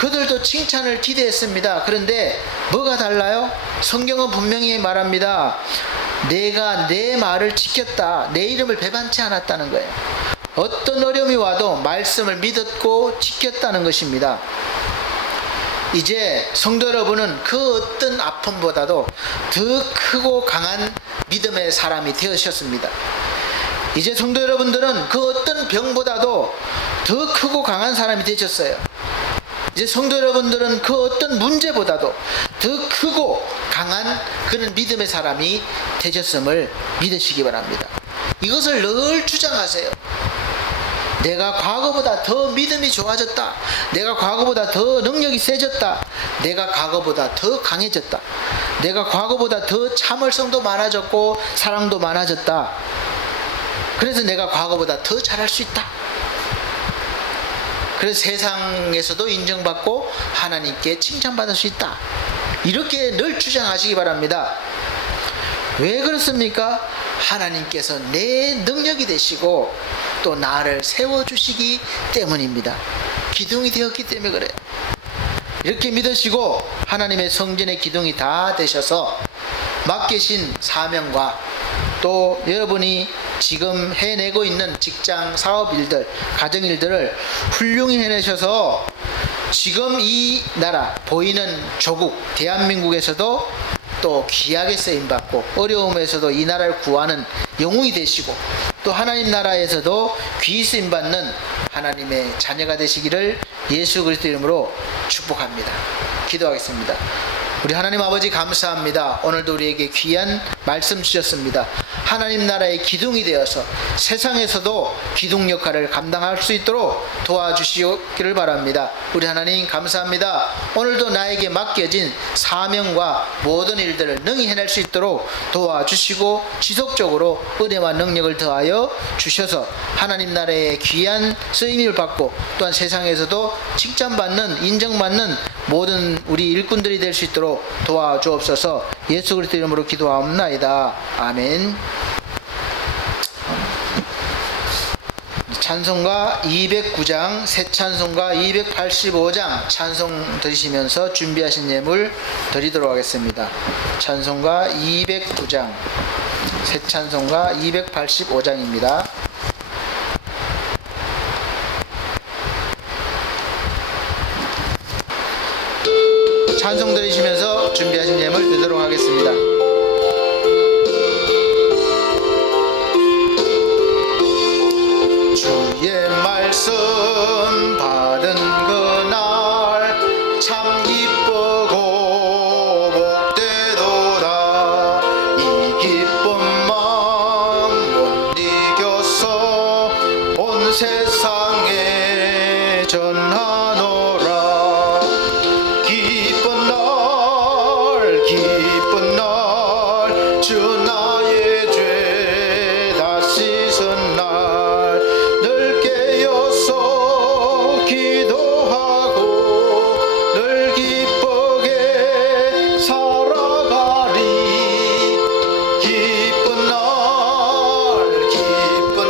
그들도 칭찬을 기대했습니다. 그런데 뭐가 달라요? 성경은 분명히 말합니다. 내가 내 말을 지켰다. 내 이름을 배반치 않았다는 거예요. 어떤 어려움이 와도 말씀을 믿었고 지켰다는 것입니다. 이제 성도 여러분은 그 어떤 아픔보다도 더 크고 강한 믿음의 사람이 되으셨습니다. 이제 성도 여러분들은 그 어떤 병보다도 더 크고 강한 사람이 되셨어요. 이제 성도 여러분들은 그 어떤 문제보다도 더 크고 강한 그런 믿음의 사람이 되셨음을 믿으시기 바랍니다. 이것을 늘 주장하세요. 내가 과거보다 더 믿음이 좋아졌다. 내가 과거보다 더 능력이 세졌다. 내가 과거보다 더 강해졌다. 내가 과거보다 더 참을성도 많아졌고 사랑도 많아졌다. 그래서 내가 과거보다 더 잘할 수 있다. 그래서 세상에서도 인정받고 하나님께 칭찬받을 수 있다. 이렇게 늘 주장하시기 바랍니다. 왜 그렇습니까? 하나님께서 내 능력이 되시고 또 나를 세워주시기 때문입니다. 기둥이 되었기 때문에 그래요. 이렇게 믿으시고 하나님의 성전의 기둥이 다 되셔서 맡기신 사명과 또 여러분이 지금 해내고 있는 직장, 사업 일들, 가정 일들을 훌륭히 해내셔서 지금 이 나라, 보이는 조국, 대한민국에서도 또 귀하게 쓰임받고 어려움에서도 이 나라를 구하는 영웅이 되시고 또 하나님 나라에서도 귀히 쓰임받는 하나님의 자녀가 되시기를 예수 그리스도 이름으로 축복합니다. 기도하겠습니다. 우리 하나님 아버지 감사합니다. 오늘도 우리에게 귀한 말씀 주셨습니다. 하나님 나라의 기둥이 되어서 세상에서도 기둥 역할을 감당할 수 있도록 도와주시기를 바랍니다. 우리 하나님 감사합니다. 오늘도 나에게 맡겨진 사명과 모든 일들을 능히 해낼 수 있도록 도와주시고 지속적으로 은혜와 능력을 더하여 주셔서 하나님 나라의 귀한 쓰임을 받고 또한 세상에서도 칭찬받는 인정받는 모든 우리 일꾼들이 될 수 있도록 도와주옵소서. 예수 그리스도 이름으로 기도하옵나이다. 아멘. 찬송가 209장, 새 찬송가 285장 찬송 드리시면서 준비하신 예물 드리도록 하겠습니다. 찬송가 209장, 새 찬송가 285장입니다. 찬송 드리시면서 준비하신 예물 드리도록 하겠습니다. 주의 말씀 받은 그날 참 기쁘고 복되도다. 이 기쁜 마음 못 이겨서 온 세상에 전하노라. 기쁜 날 주 나의 죄 다 씻은 날 늘 깨어서 기도하고 늘 기쁘게 살아가리. 기쁜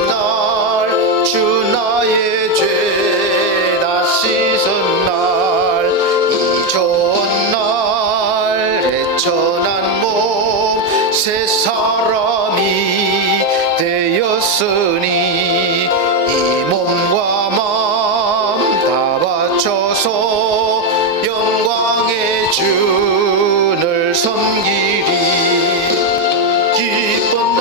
날 주 나의 죄 다 씻은 날 이 좋은 날 천한 몸 새 사람이 되었으니 이 몸과 마음 다 바쳐서 영광의 주를 섬기리. 기쁜 날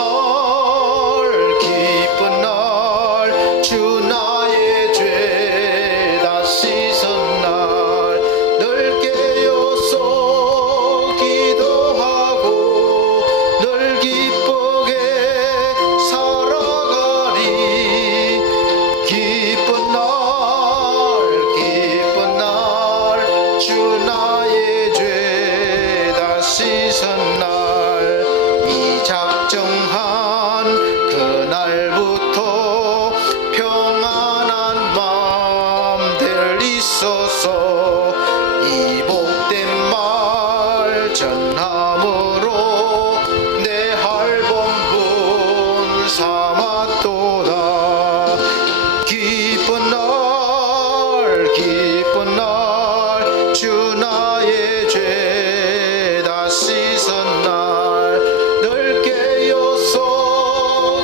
그날부터 평안한 마음들 있어서 이 복된 말 전함으로 내 할범분 삼았도다. 기쁜 날 주 나의 죄 다 씻은 날 늘 깨어서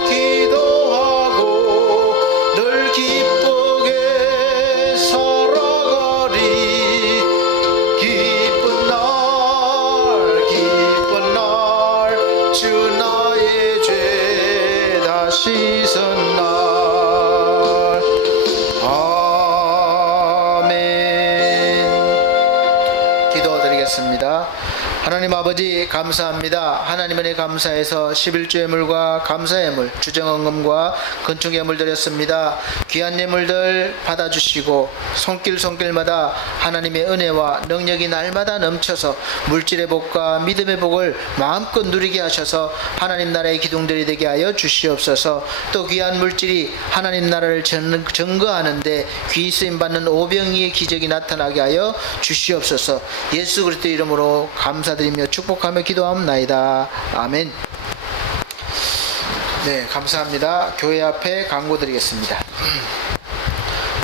기도하고 늘 기쁘게 살아가리. 기쁜 날 주 나의 죄 다 씻은 날. 기도드리겠습니다. 하나님 아버지 감사합니다. 하나님 은혜 감사해서 11조 예물과 감사 예물, 주정 헌금과 건축 예물 드렸습니다. 귀한 예물들 받아주시고 손길마다 하나님의 은혜와 능력이 날마다 넘쳐서 물질의 복과 믿음의 복을 마음껏 누리게 하셔서 하나님 나라의 기둥들이 되게 하여 주시옵소서. 또 귀한 물질이 하나님 나라를 증거하는데 귀 쓰임 받는 오병이의 기적이 나타나게 하여 주시옵소서. 예수 그리스도 이름으로 감사드리며 축복하며 기도하옵나이다. 아멘. 네, 감사합니다. 교회 앞에 광고 드리겠습니다.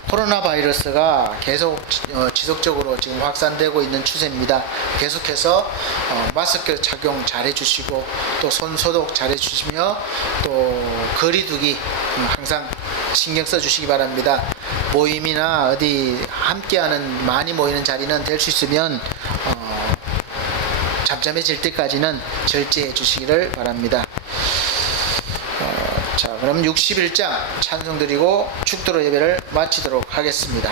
코로나 바이러스가 계속 지속적으로 지금 확산되고 있는 추세입니다. 계속해서 마스크 착용 잘 해주시고 또 손 소독 잘 해주시며 또 거리두기 항상 신경 써주시기 바랍니다. 모임이나 어디 함께하는 많이 모이는 자리는 될 수 있으면 잠잠해질 때까지는 절제해 주시기를 바랍니다. 자, 그럼 61장 찬송 드리고 축도로 예배를 마치도록 하겠습니다.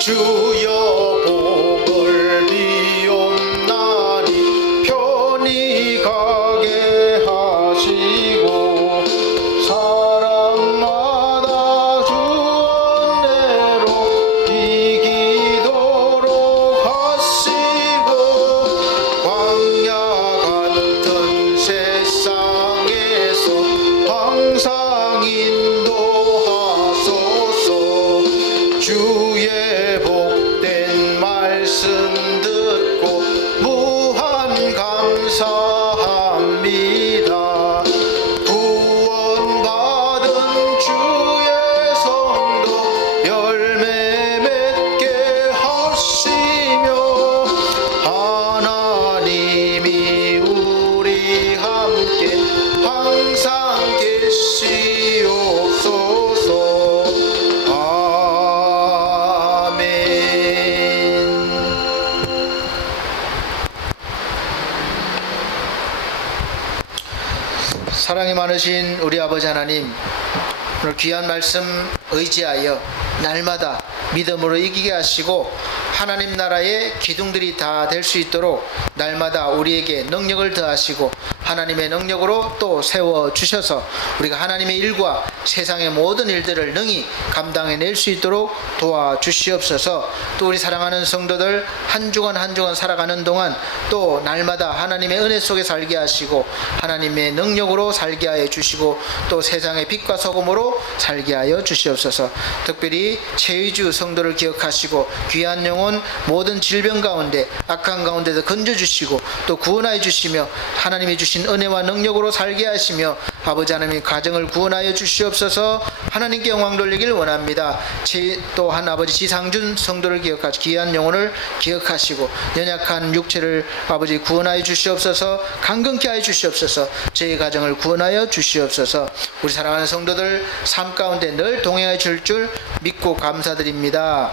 주여 복을 비옵나니 편히 가게 하시고 사람마다 주 은혜로 이기도록 하시고 광야 같은 세상에서 항상 인도하소서. 주의 복된 말씀 듣고 무한 감사합니다. 구원받은 주의 성도 열매 맺게 하시며 하나님이 우리 함께 항상 계시옵소서. 사랑이 많으신 우리 아버지 하나님, 오늘 귀한 말씀 의지하여 날마다 믿음으로 이기게 하시고 하나님 나라의 기둥들이 다 될 수 있도록 날마다 우리에게 능력을 더하시고 하나님의 능력으로 또 세워주셔서 우리가 하나님의 일과 세상의 모든 일들을 능히 감당해낼 수 있도록 도와주시옵소서. 또 우리 사랑하는 성도들 한 주간 한 주간 살아가는 동안 또 날마다 하나님의 은혜 속에 살게 하시고 하나님의 능력으로 살게 하여 주시고 또 세상의 빛과 소금으로 살게 하여 주시옵소서. 특별히 최의주 성도를 기억하시고 귀한 영혼 모든 질병 가운데 악한 가운데서 건져주시고 또 구원하여 주시며 하나님이 주신 은혜와 능력으로 살게 하시며 아버지 하나님 가정을 구원하여 주시옵소서. 하나님께 영광 돌리길 원합니다. 또 한 아버지 지상준 성도를 기억하시고 귀한 영혼을 기억하시고 연약한 육체를 아버지 구원하여 주시옵소서. 강건케 하여 주시옵소서. 저희 가정을 구원하여 주시옵소서. 우리 사랑하는 성도들 삶 가운데 늘 동행하여 줄 줄 믿고 감사드립니다.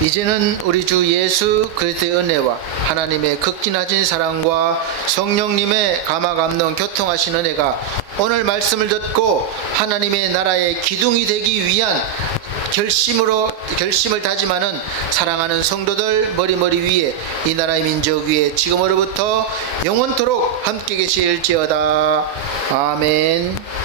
이제는 우리 주 예수 그리스도의 은혜와 하나님의 극진하신 사랑과 성령님의 감화감동 교통하신 은혜가 오늘 말씀을 듣고 하나님의 나라의 기둥이 되기 위한 결심을 다짐하는 사랑하는 성도들 머리 위에 이 나라의 민족 위에 지금으로부터 영원토록 함께 계실지어다. 아멘.